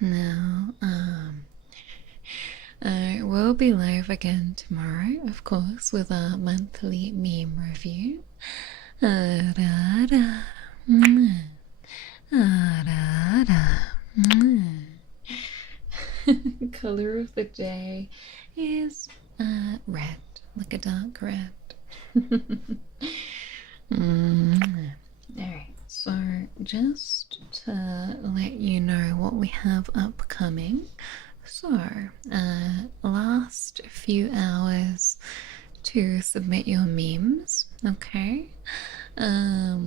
Now, I will be live again tomorrow, of course, with our monthly meme review. Color of the day is red, like a dark red. Alright, so just to let you know what we have upcoming. So, last few hours to submit your memes, okay? I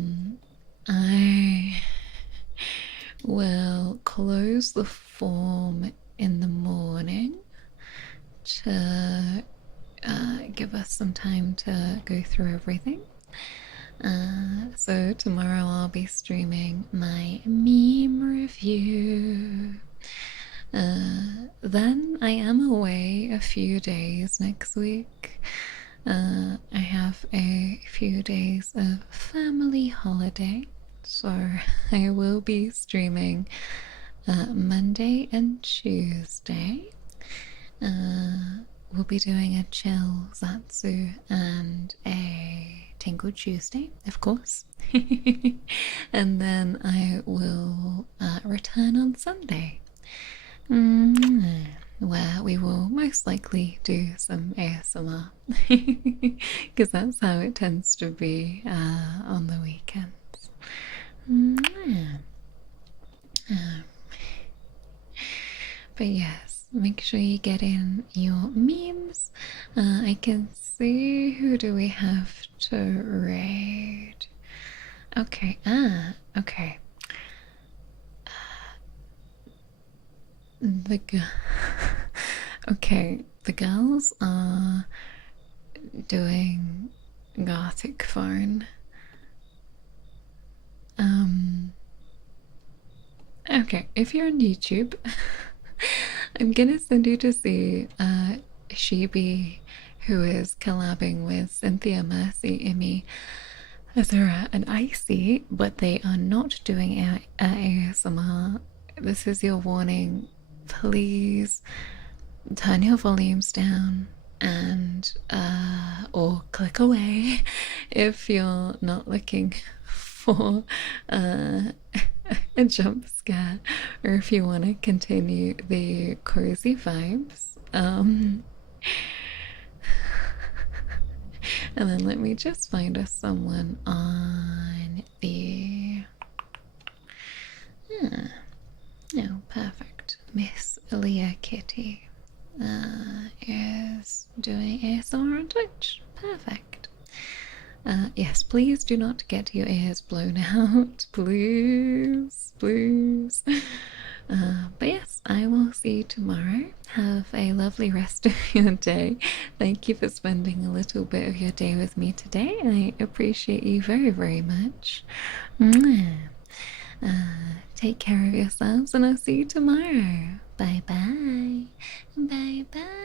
will close the form in the morning to give us some time to go through everything. So tomorrow I'll be streaming my meme review. Then I am away a few days next week. I have a few days of family holiday, so I will be streaming Monday and Tuesday. We'll be doing a chill Zatsu and a Tingle Tuesday, of course. And then I will return on Sunday, where we will most likely do some ASMR, because that's how it tends to be on the weekends. But yes, make sure you get in your memes. I can see, who do we have to raid? Okay, okay. The okay, the girls are doing Gothic phone. Okay, if you're on YouTube, I'm gonna send you to see Sheeby, who is collabing with Cynthia, Mercy, Emmy, Azura, and Icy, but they are not doing ASMR. This is your warning. Please turn your volumes down and or click away if you're not looking for a jump scare, or if you want to continue the cozy vibes. And then let me just find us someone on the no, perfect. Miss Leah Kitty is doing ASMR on Twitch. Perfect. Yes, please do not get your ears blown out. Please, please. But yes, I will see you tomorrow. Have a lovely rest of your day. Thank you for spending a little bit of your day with me today. I appreciate you very, very much. Take care of yourselves, and I'll see you tomorrow. Bye bye. Bye bye.